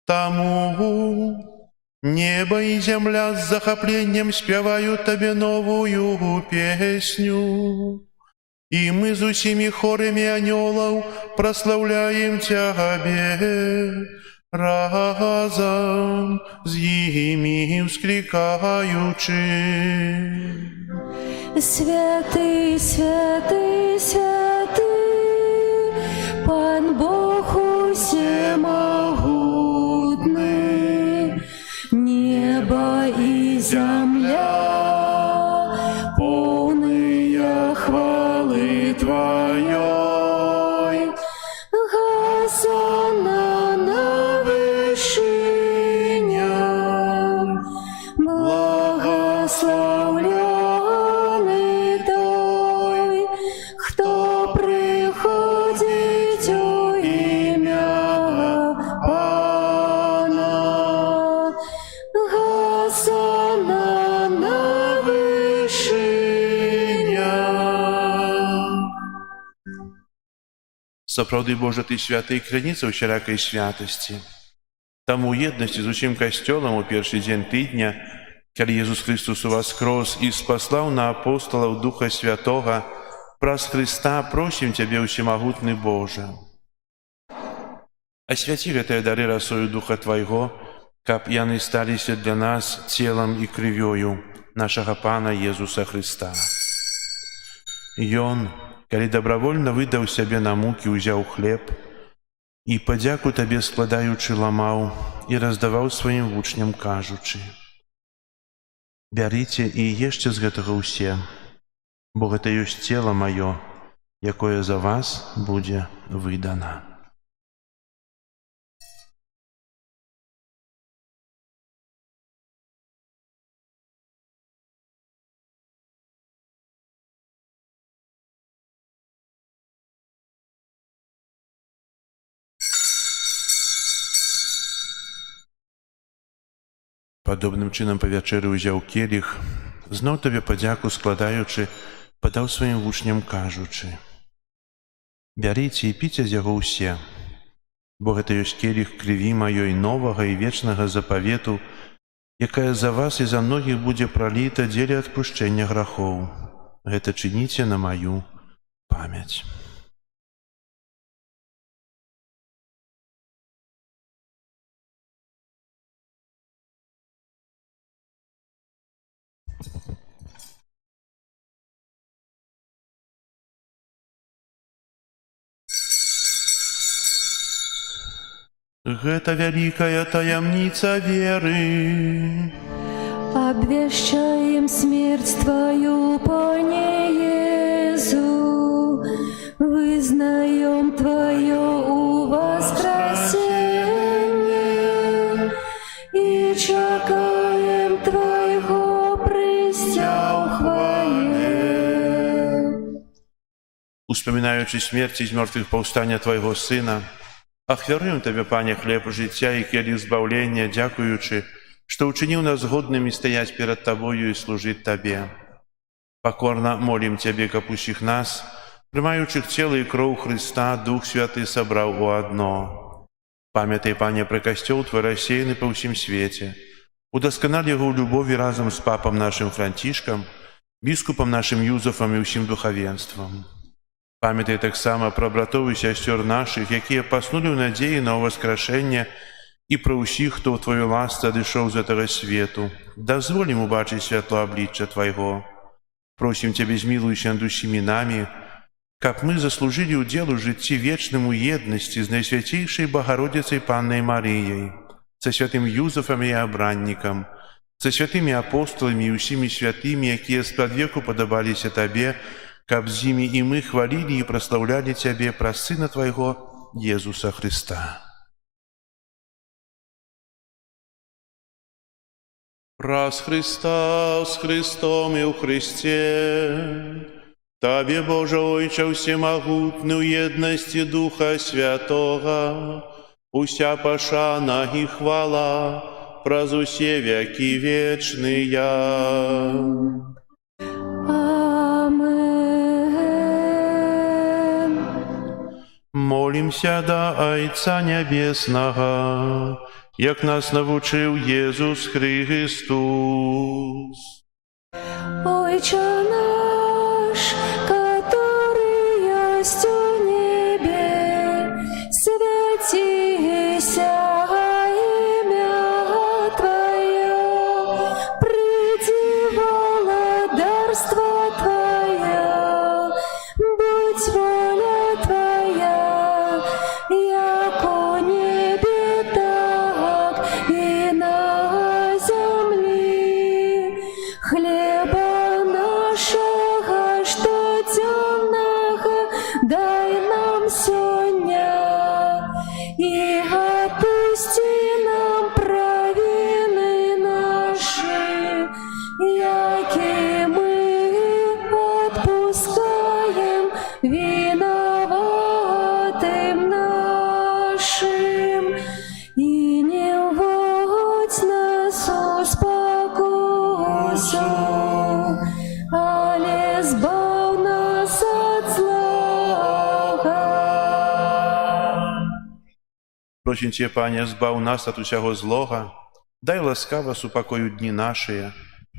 Таму неба і зямля з захапленнем спяваюць Табе новую песню, і мы з усімі хорамі анёлаў праслаўляем Цябе, разом з імі ўсклікаючы. Святый, святый, святый, Пан Бог усемогутный, небо и земля полные хвалы Твоей. Госанна на вышинях, благословленный той, кто приходит у имя Пана. Госанна на вышинях. Сапраўды, Божа, Ты святы і крыніца ўсялякай святасці. Таму ў еднасці з усім касцёлам у першы дзень тыдня, калі Jesús Христос уваскрос і спаслаў на апосталаў Духа Святога, праз Христа просім Цябе, усемагутны Божа. Асвяці гэтыя дары расою Духа Твайго, каб яны сталіся для нас целам і крывёю нашага Пана Jesúsa Христа. Ён, калі дабравольна выдаў сябе на мукі, узяў хлеб і падзяку Табе складаючы ламаў і раздаваў сваім вучням, кажучы: «Бярыце і ешце з гэтага ўсе, бо гэта ёсць цела маё, якое за вас будзе выдана». Падобным чынам па вячэры ўзяў келіх, зноў Табе падзяку складаючы, падаў сваім вучням, кажучы: «Бярыце і піце з яго ўсе, бо гэта ёсць келіх крыві маёй новага і вечнага запавету, якая за вас і за многіх будзе праліта дзеля адпушчэння грахоў. Гэта чыніце на маю памяць». Гэта вялікая таямніца веры. Обвещаем смерть Твою, Пане Иису, вызнаем Твое воскресение и чекаем Твоего прийстя у хвале. Успоминаючи смерть из мертвых повстання Твоего Сына, ахвяруем Тебе, Пане, хлеб життя и келих збавлення, дякуючи, что учинил нас годными стоять перед Тобою и служить Тебе. Покорно молим Тебе, капущих нас, приймаючих тело и кровь Христа, Дух Святый собрал у одно. Памятай, Пане, про костел Твой рассеянный по всем свете. Удосконали его в любови разом с папом нашим Франтишком, біскупом нашим Юзефом и всем духовенством. Памятай так само про братов и сестер наших, якія поснули в надеї на воскрешення, і про усіх, хто в Твою ласку одійшов з этого свету. Дозволь им убачить світло обличчя Твоего. Просим Тебе, змилуйся над усіми нами, как мы заслужили удел у житті вечному єдності з Найсвятейшей Богородицей Панной Марией, со святым Юзефом и обранником, со святыми апостолами и усіми святыми, якія сподвеку подобалися Тебе, каб з ними и мы хвалили и прославляли Тебе про Сына Твоего Иисуса Христа. Раз Христа с Христом и у Христе, Тебе, Боже Ойче всемогутный, у едности Духа Святого, уся пошана и хвала, праз усе веки вечные. Амен. Молимся до Отца Небесного, як нас навчив Єсус Христос. Отче наш, который есть у небе, святися имя Твое, приди владарство Твое, будь воля Твоя, яко небе, так и на земле. Хлеба нашего, что темного, дай нам сегодня, и отпусти нам провины наши, яки мы отпускаем виноватым нашим, и не вводь нас в спокусу, але збав нас от злого. Просим Тебе, Пане, збав нас от усього злого, дай ласкаво супокою дні наші,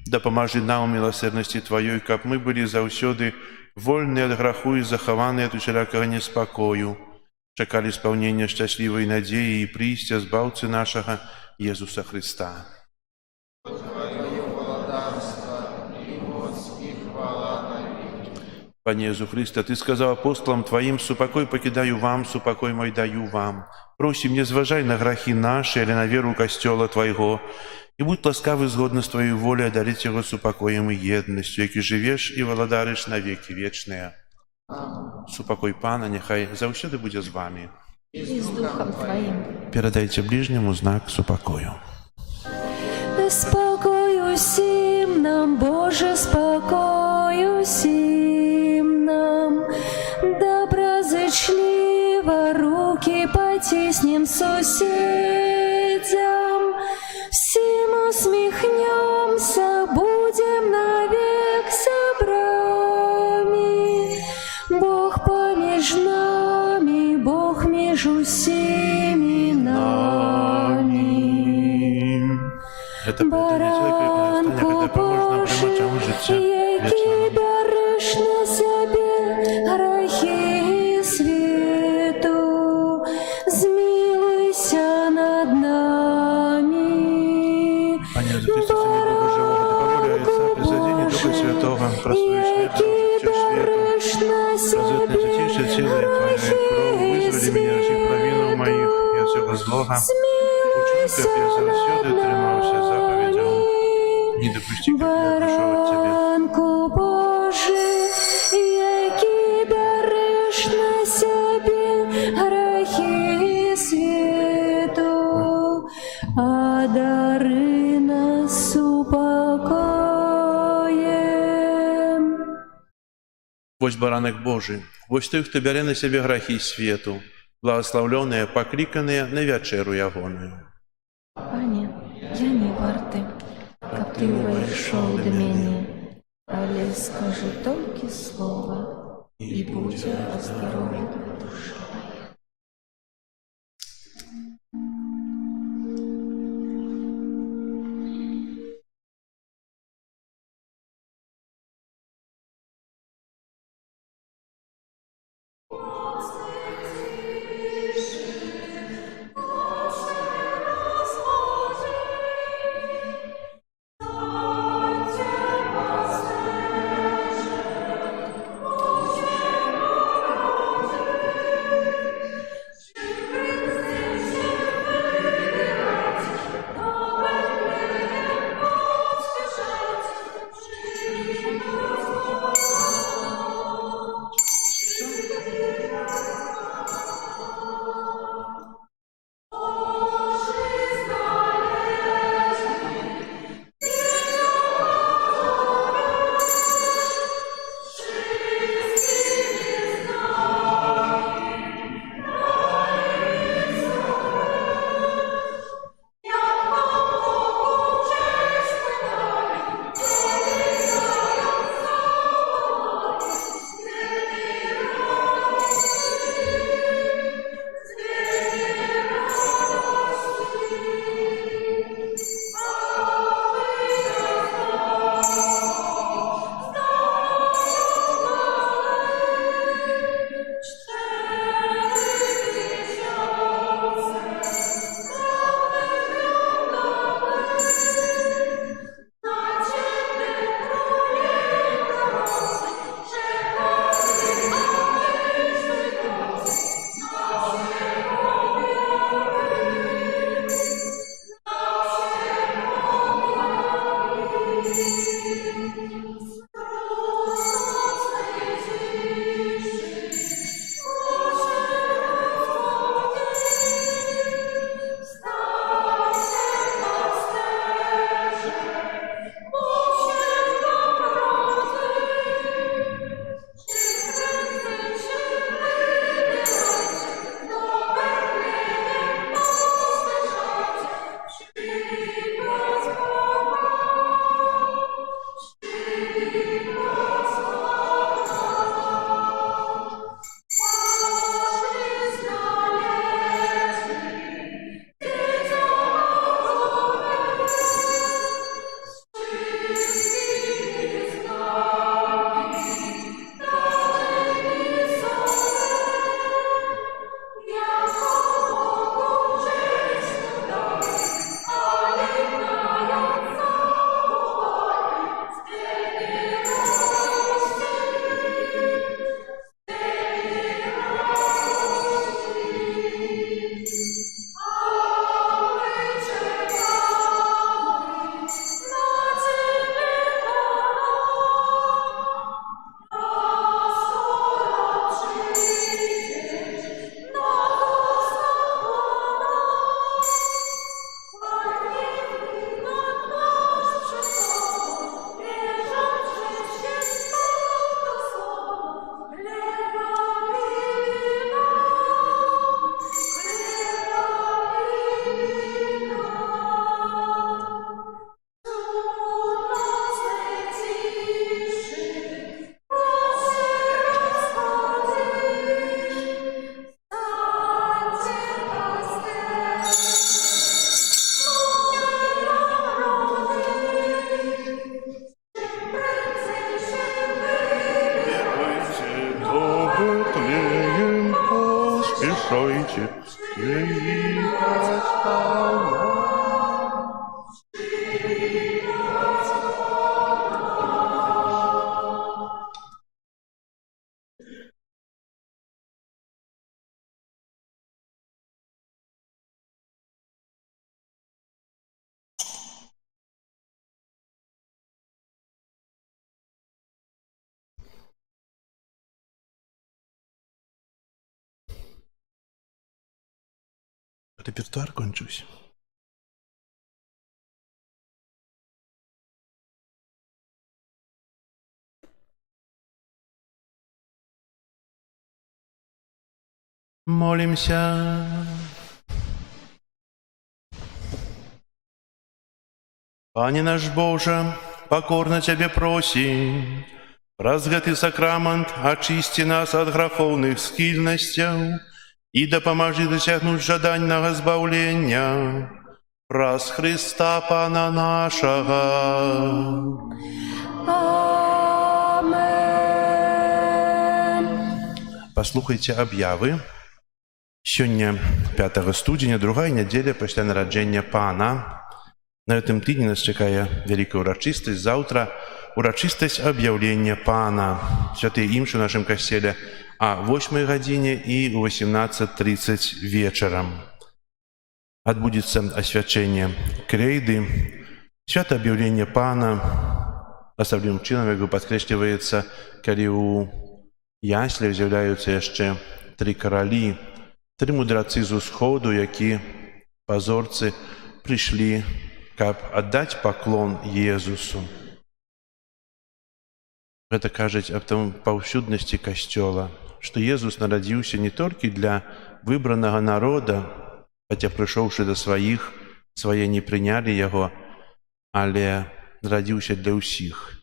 да поможи нам у милосердности Твоей, как мы были завсёды вольны от греху и захованы от усялякого неспокою, чекали исполнения счастливой надеи и прийстя Збавцы нашего Иисуса Христа. Пане Иисус Христе, Ты сказал апостолам Твоим: «Супокой покидаю вам, супокой мой даю вам». Просим, не зважай на грехи наши или на веру Костела Твоего, и будь ласкавый згодно с Твоей волей одарить его супокоем и едностью, яки живешь и владариш на веки вечные. Супокой Пана нехай завсёды буде з вами. И с Духом Твоим. Передайте ближнему знак супокою. Спокою сим нам, Боже, спокою сим нам, доброзычливо руки потиснем соседям, всем усмехнемся, будем навек собрами. Бог помеж нами, Бог между всеми нами. Это Баранку Божий, який береш на себе грехи світу, змилуйся над нами. Баранку Божий, який береш на себе грехи світу, всього злога. Учнув, як я завсюди тримався заповідям. Не допусти, щоб я пішов від тебе. Баранку Божий, який береш на себе грехи світу, а дари нас упокоєм. Вось баранок Божий, вось той, хто бере на себе грехи свету, благословленные, покликанные на вечеру ягоную. Пане, я не варты, как ты увайшоў до мяне, але скажи толькі слова, і будзе аздароўлена душа моя. Поспішайте, її постала. Рэпертуар кончыўся. Молимся. Пане наш Божа, покорно Цябе просім, праз гэты сакрамент ачысці нас ад грахоўных схільнасцяў і дапамажы дасягнуць жаданнага збаўлення праз Христа Пана нашага. Амен. Паслухайце аб'явы. Сёння 5 студзеня, другая нядзеля пасля нараджэння Пана. На гэтым тыдні нас чакае вялікая урачыстасць. Заўтра урачыстасць аб'яўлення Пана. Святыя імшы ў нашым касцеле а 8 гадзіне і ў 18:30 вечарам. Адбудзецца асвячэнне крэйды. Свята аб'яўлення Пана асаблівым чынам, як бы падкрэсліваецца, калі ў яслях з'яўляюцца яшчэ 3 каралі, 3 мудрацы з усходу, які па зорцы прыйшлі, каб аддаць паклон Езусу. Гэта кажуць аб там паўсюднасці Касцёла, што Езус нарадзіўся не толькі для выбранага народа, хаця прыйшоўшы да сваіх, свае не прынялі яго, але нарадзіўся для ўсіх,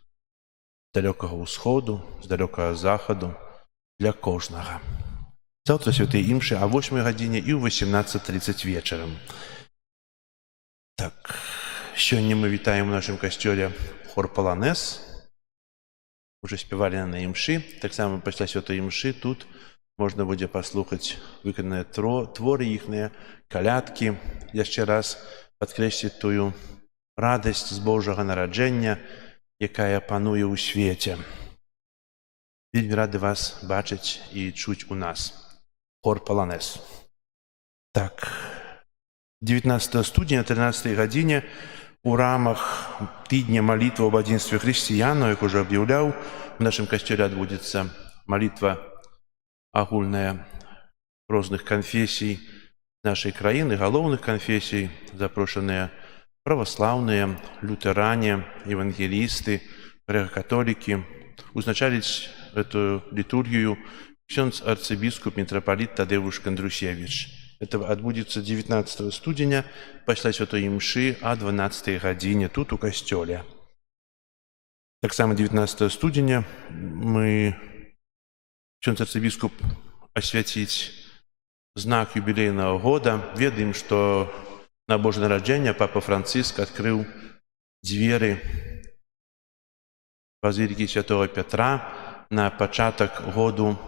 з далёкага ўсходу, з далёкага захаду, для кожнага. Заўтра святыя імшы а 8 гадзіне і ў 18:30 вечарам. Так, сёння мы вітаем у нашым касцёле хор «Паланез». Уже спявалі на імшы. Таксама пасля святой імшы тут можна будзе паслухаць выкананыя творы іхныя, калядкі. Яшчэ раз падкрэсліць тую радасць з Божага нараджэння, якая пануе ў свеце. Вельмі рады вас бачыць і чуць у нас. Хор «Паланез». Так, 19 студзеня, 13 гадзіне у рамах тыдня малітвы об адзінстве хрысціянаў, як ужо аб'яўляў, у нашым касцёле адбудзецца малітва агульная розных канфесій нашай краіны, галоўных канфесій, запрошаныя праваслаўныя, лютэране, евангелісты, грэка-католікі. Узначаліць эту літургію ксёндз арцыбіскуп мітрапаліт Тадеуш Кандрусевіч. Это адбудзецца 19 студзеня пасля святой імшы а 12 гадзіне тут у касцёле. Таксама 19 студзеня ксёндз арцыбіскуп асвяціць знак юбілейнага года. Ведаем, што на Божае нараджэнне папа Францыск адкрыў дзверы базілікі святого Пятра на пачатак году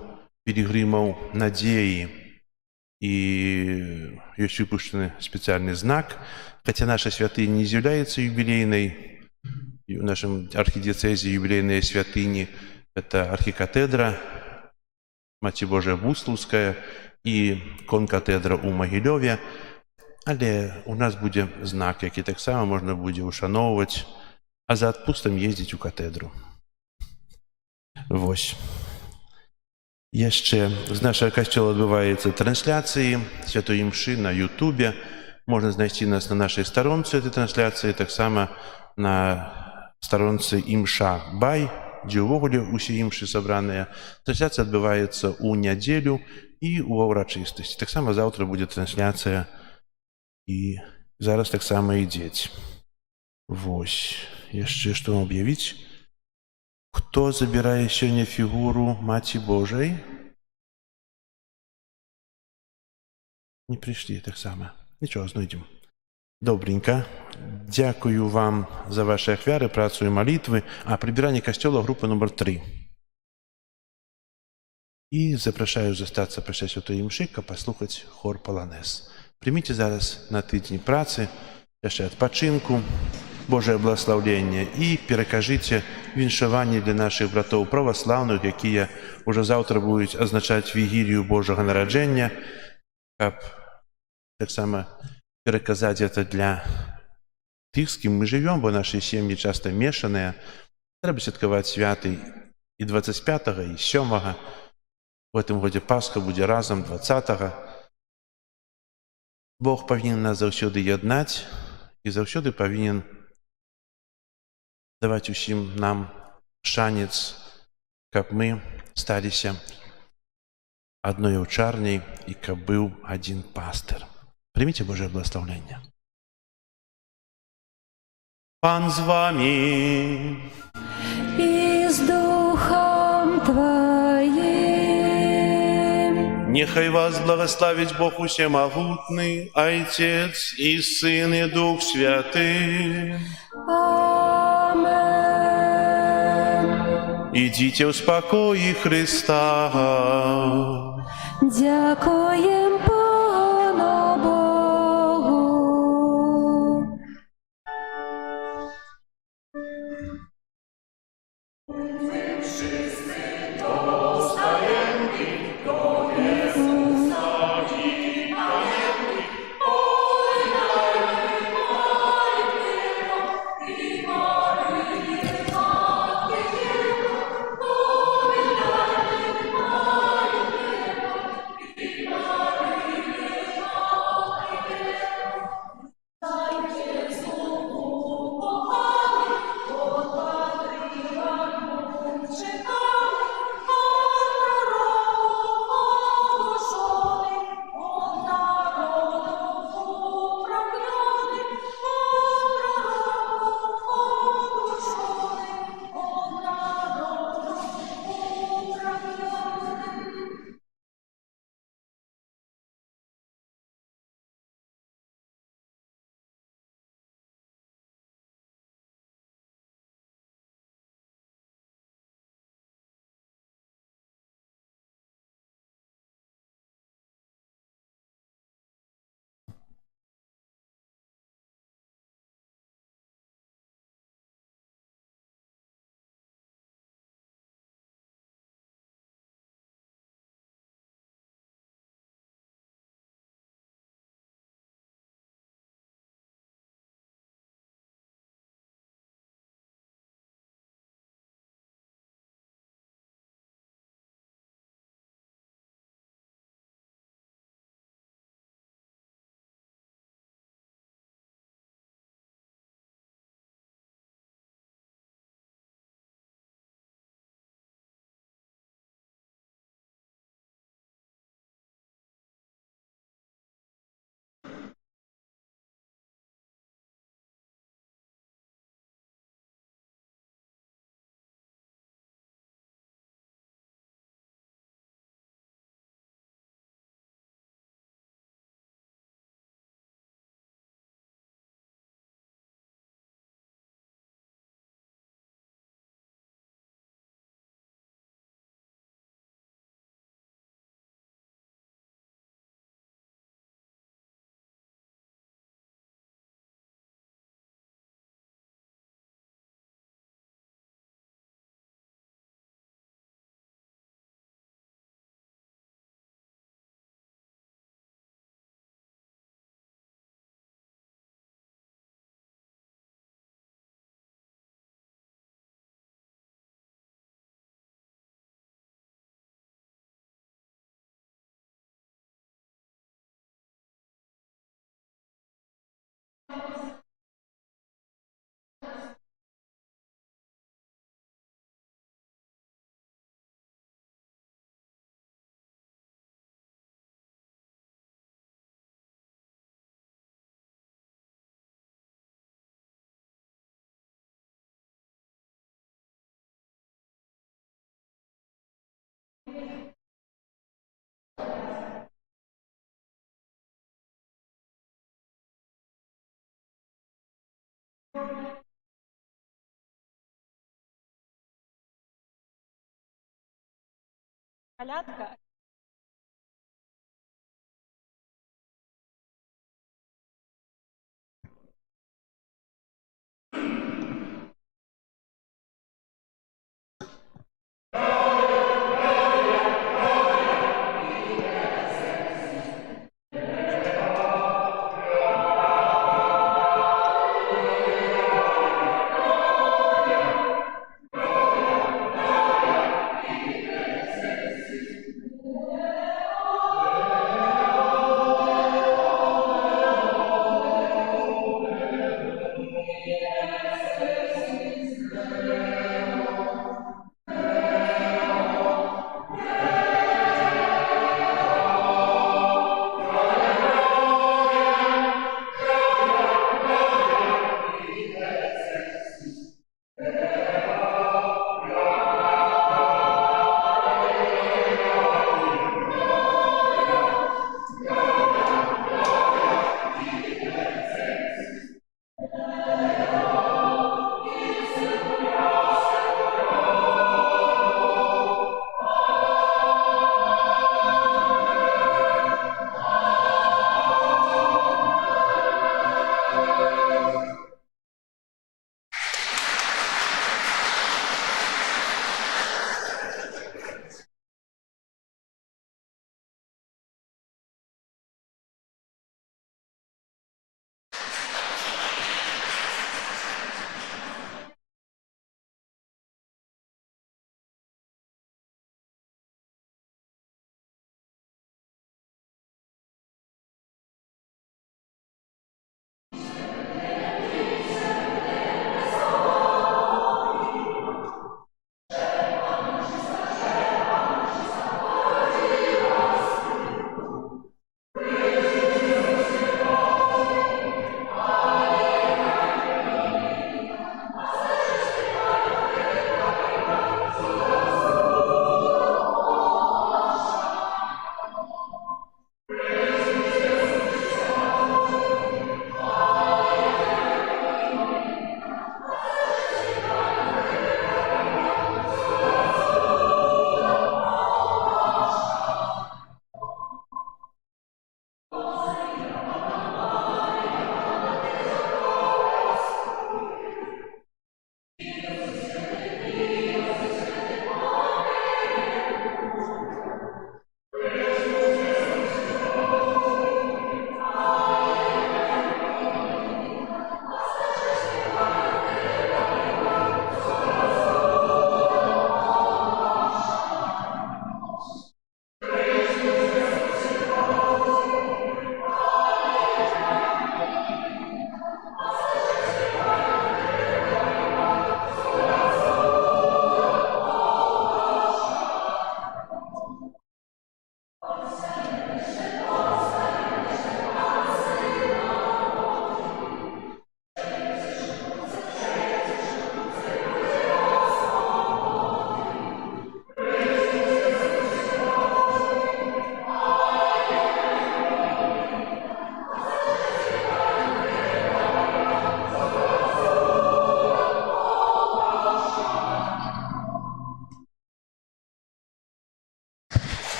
пілігрымаў надзеі. І ёсць выпушчаны спецыяльны знак, хаця наша святыня не з'яўляецца юбілейнай. У нашым архідыяцэзе юбілейныя святыні это архікатэдра Маці Божая Буслаўская і конкатэдра ў Магілёве, але у нас будзе знак, які таксама можна будзе ушаноўваць, а за адпустам ездзіць у катэдру. Вось. Яшчэ з нашага касцёла адбываецца трансляцыі святой імшы на Ютубе. Можна знайсці нас на нашай старонцы этой трансляцыі, таксама на старонцы імша Бай, дзе ўвогуле усе імшы сабраныя. Трансляцыя адбываецца ў нядзелю і ў ўрачыстасці. Таксама заўтра будзе трансляцыя і зараз таксама ідзець. Вось. Яшчэ што вам аб'явіць? Хто забірае сёння фігуру Маці Божай? Не прыйшлі таксама. Нічого, знойдзем. Добренька. Дзякую вам за ваши ахвяры, працу і малітвы. Прыбіранне касцёла група нумар 3. І запрашаю застацца пасля святой імшы, каб паслухаць хор «Паланез». Прыміце зараз на тыдзень працы, яшчэ адпачынку, Божае благаслаўленне і перакажыце віншаванне для нашых братоў праваслаўных, якія ўжо заўтра будуць азначаць вігілію Божага нараджэння, каб таксама пераказаць гэта для тых, з кім мы жывём, бо нашы сем'і часта мешаныя. Трэба святкаваць святы і 25-го, і 7-го. У гэтым годзе Пасха будзе разам 20-го. Бог павінен нас заўсёды яднаць і заўсёды павінен даваць усім нам шанец, каб мы сталіся адной аўчарняй і каб быў адзін пастыр. Прыміце Божае благословення. Пан з вами. и с Духом Твоим. Нехай вас благословить Бог усемогутный, Отец и Сын и Дух Святый. Amen. Идите в спокое Христа. Дякуєм Пану Богу.